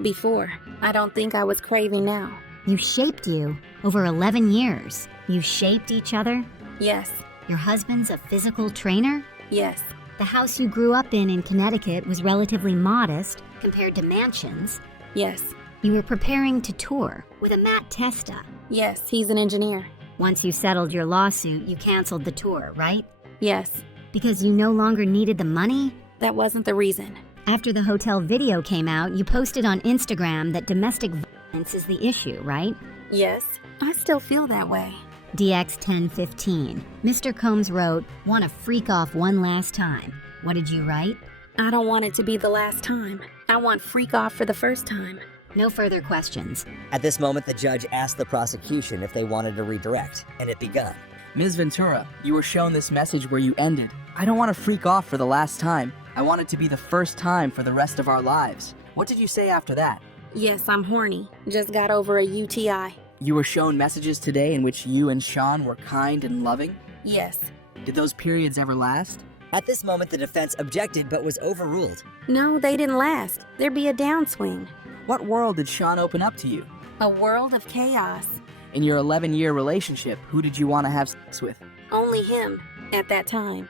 Before. I don't think I was craving now. You shaped you over 11 years. You shaped each other. Yes. Your husband's a physical trainer. Yes. The house you grew up in Connecticut was relatively modest compared to mansions. Yes. You were preparing to tour with a Matt Testa. Yes, he's an engineer. Once you settled your lawsuit, you canceled the tour, right? Yes. Because you no longer needed the money? that wasn't the reason. After the hotel video came out, you posted on Instagram that domestic violence is the issue, right? Yes, I still feel that way. DX1015. Mr. Combs wrote, "Want to freak off one last time." What did you write? I don't want it to be the last time. I want freak off for the first time. No further questions. At this moment, the judge asked the prosecution if they wanted to redirect, and it begun. Ms. Ventura, you were shown this message where you ended. I don't want to freak off for the last time. I want it to be the first time for the rest of our lives. What did you say after that? Yes, I'm horny. Just got over a UTI. You were shown messages today in which you and Sean were kind and loving? Yes. Did those periods ever last? At this moment, the defense objected but was overruled. No, they didn't last. There'd be a downswing. What world did Sean open up to you? A world of chaos. In your 11-year relationship, who did you want to have sex with? Only him, at that time.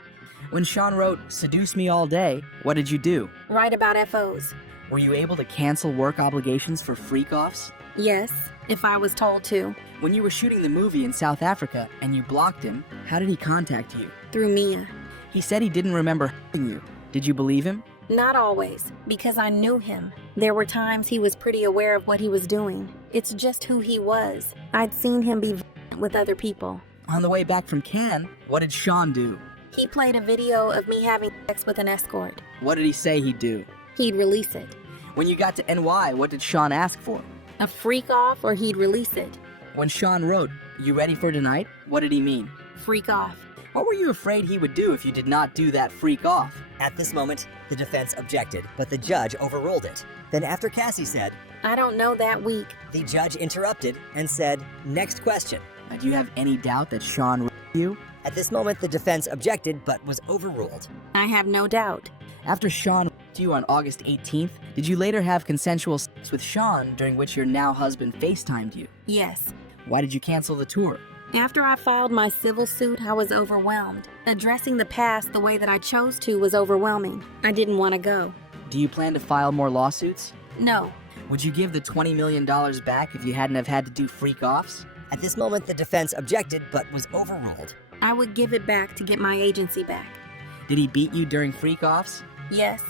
When Sean wrote, "Seduce me all day," what did you do? Write about FOs. Were you able to cancel work obligations for freak-offs? Yes, if I was told to. When you were shooting the movie in South Africa and you blocked him, how did he contact you? Through Mia. He said he didn't remember you. Did you believe him? Not always, because I knew him. There were times he was pretty aware of what he was doing. It's just who he was. I'd seen him be violent with other people. On the way back from Cannes, what did Sean do? He played a video of me having sex with an escort. What did he say he'd do? He'd release it. When you got to NY, what did Sean ask for? A freak off or he'd release it. When Sean wrote, "You ready for tonight?" what did he mean? Freak off. What were you afraid he would do if you did not do that freak off? At this moment, the defense objected, but the judge overruled it. Then after Cassie said, I don't know that week. the judge interrupted and said, "Next question." Do you have any doubt that Sean you? At this moment, the defense objected but was overruled. I have no doubt. After Sean you on August 18th, did you later have consensual sex with Sean during which your now husband FaceTimed you? Yes. Why did you cancel the tour? After I filed my civil suit, I was overwhelmed. Addressing the past the way that I chose to was overwhelming. I didn't want to go. Do you plan to file more lawsuits? No. Would you give the $20 million back if you hadn't have had to do freak-offs? At this moment, the defense objected but was overruled. I would give it back to get my agency back. Did he beat you during freak-offs? Yes.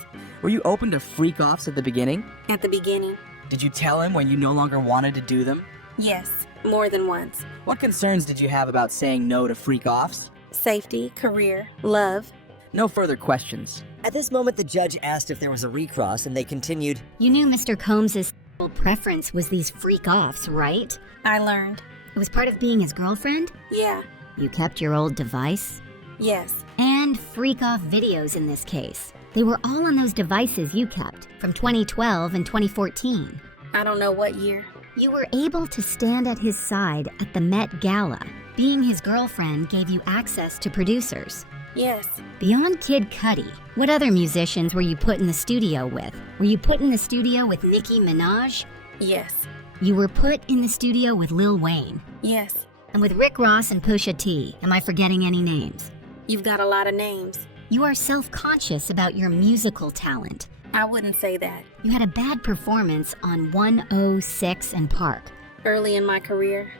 Were you open to freak-offs at the beginning? At the beginning. Did you tell him when you no longer wanted to do them? Yes. More than once. What concerns did you have about saying no to freak-offs? Safety, career, love. No further questions. At this moment, the judge asked if there was a recross, and they continued, You knew Mr. Combs' sexual preference was these freak-offs, right? I learned. It was part of being his girlfriend? Yeah. You kept your old device? Yes. And freak-off videos in this case. They were all on those devices you kept, from 2012 and 2014. I don't know what year. You were able to stand at his side at the Met Gala. Being his girlfriend gave you access to producers. Yes. Beyond Kid Cudi, what other musicians were you put in the studio with? Were you put in the studio with Nicki Minaj? Yes. You were put in the studio with Lil Wayne. Yes. And with Rick Ross and Pusha T. Am I forgetting any names? You've got a lot of names. You are self-conscious about your musical talent. I wouldn't say that. You had a bad performance on 106 and Park. Early in my career.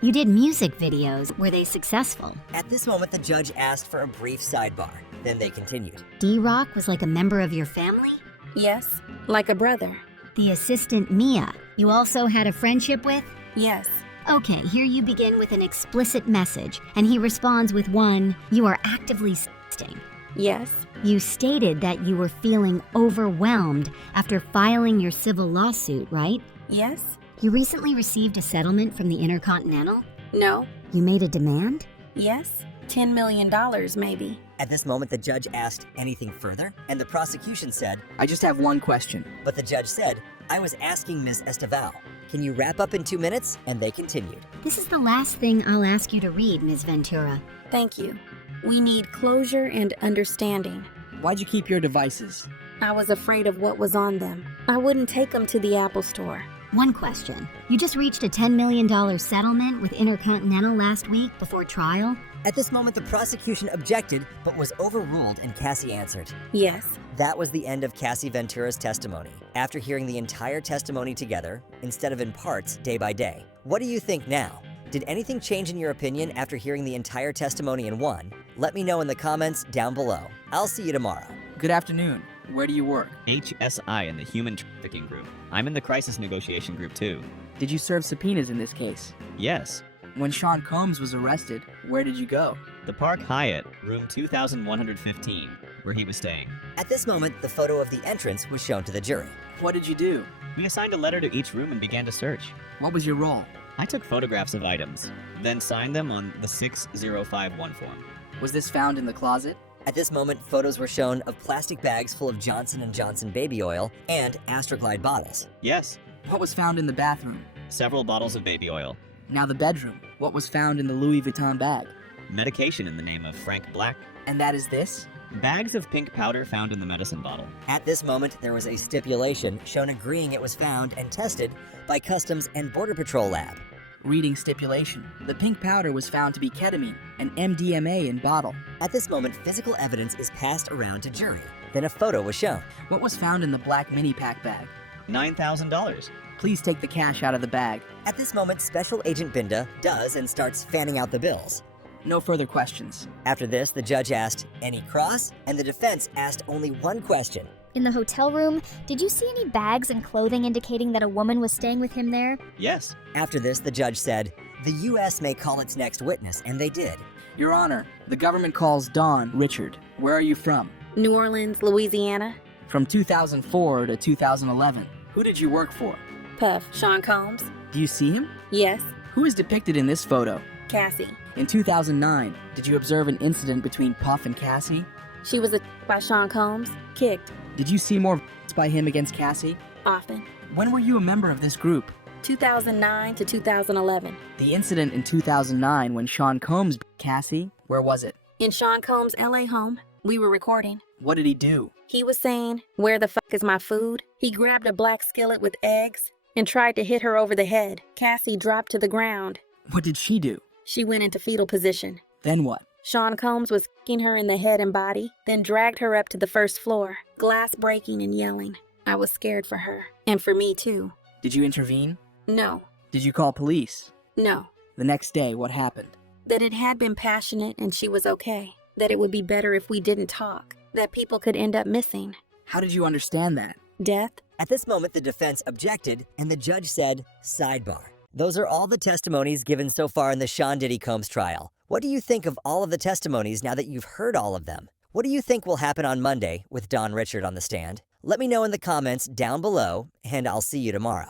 You did music videos. Were they successful? At this moment, the judge asked for a brief sidebar. Then they continued. D-Rock was like a member of your family? Yes. Like a brother. The assistant Mia, you also had a friendship with? Yes. Okay, here you begin with an explicit message, and he responds with one, you are actively sexting. Yes. You stated that you were feeling overwhelmed after filing your civil lawsuit, right? Yes. You recently received a settlement from the Intercontinental? No. You made a demand? Yes. $10 million, maybe. At this moment, the judge asked anything further, and the prosecution said, I just have one question. but the judge said, I was asking Ms. Esteval, can you wrap up in 2 minutes? And they continued. This is the last thing I'll ask you to read, Ms. Ventura. Thank you. We need closure and understanding. Why'd you keep your devices? I was afraid of what was on them. I wouldn't take them to the Apple Store. One question. You just reached a $10 million settlement with Intercontinental last week before trial? At this moment, the prosecution objected, but was overruled, and Cassie answered. Yes. That was the end of Cassie Ventura's testimony. After hearing the entire testimony together, instead of in parts, day by day, what do you think now? Did anything change in your opinion after hearing the entire testimony in one? Let me know in the comments down below. I'll see you tomorrow. Good afternoon. Where do you work? HSI in the Human Trafficking Group. I'm in the Crisis Negotiation Group too. Did you serve subpoenas in this case? Yes. When Sean Combs was arrested, where did you go? The Park Hyatt, room 2115, where he was staying. At this moment, the photo of the entrance was shown to the jury. What did you do? We assigned a letter to each room and began to search. What was your role? I took photographs of items, then signed them on the 6051 form. Was this found in the closet? At this moment, photos were shown of plastic bags full of Johnson & Johnson baby oil and Astroglide bottles. Yes, What was found in the bathroom? several bottles of baby oil. Now the bedroom. What was found in the Louis Vuitton bag? Medication in the name of Frank Black. And that is this? Bags of pink powder found in the medicine bottle. At this moment, there was a stipulation shown agreeing it was found and tested by Customs and Border Patrol Lab. Reading stipulation. The pink powder was found to be ketamine, an MDMA in bottle. At this moment, physical evidence is passed around to jury. Then a photo was shown. What was found in the black mini pack bag? $9,000. Please take the cash out of the bag. At this moment, Special Agent Binda does and starts fanning out the bills. No further questions. After this, the judge asked, "Any cross?" and the defense asked only one question. In the hotel room, did you see any bags and clothing indicating that a woman was staying with him there? Yes. After this, the judge said, "The U.S. may call its next witness," and they did. Your Honor, the government calls Don Richard. Where are you from? New Orleans, Louisiana. From 2004 to 2011. Who did you work for? Puff. Sean Combs. Do you see him? Yes. Who is depicted in this photo? Cassie. In 2009, did you observe an incident between Puff and Cassie? She was by Sean Combs. Kicked. Did you see more by him against Cassie? Often. When were you a member of this group? 2009 to 2011. The incident in 2009 when Sean Combs beat Cassie, where was it? In Sean Combs' LA home, we were recording. What did he do? He was saying, "Where the fuck is my food?" He grabbed a black skillet with eggs and tried to hit her over the head. Cassie dropped to the ground. What did she do? She went into fetal position. Then what? Sean Combs was kicking her in the head and body, then dragged her up to the first floor, glass breaking and yelling. I was scared for her, and for me too. Did you intervene? No, Did you call police? no. The next day, what happened? That it had been passionate and she was okay. That it would be better if we didn't talk. That people could end up missing. How did you understand that? Death. At this moment, the defense objected, and the judge said, "Sidebar." Those are all the testimonies given so far in the Sean Diddy Combs trial. What do you think of all of the testimonies now that you've heard all of them? What do you think will happen on Monday with Don Richard on the stand? Let me know in the comments down below, and I'll see you tomorrow.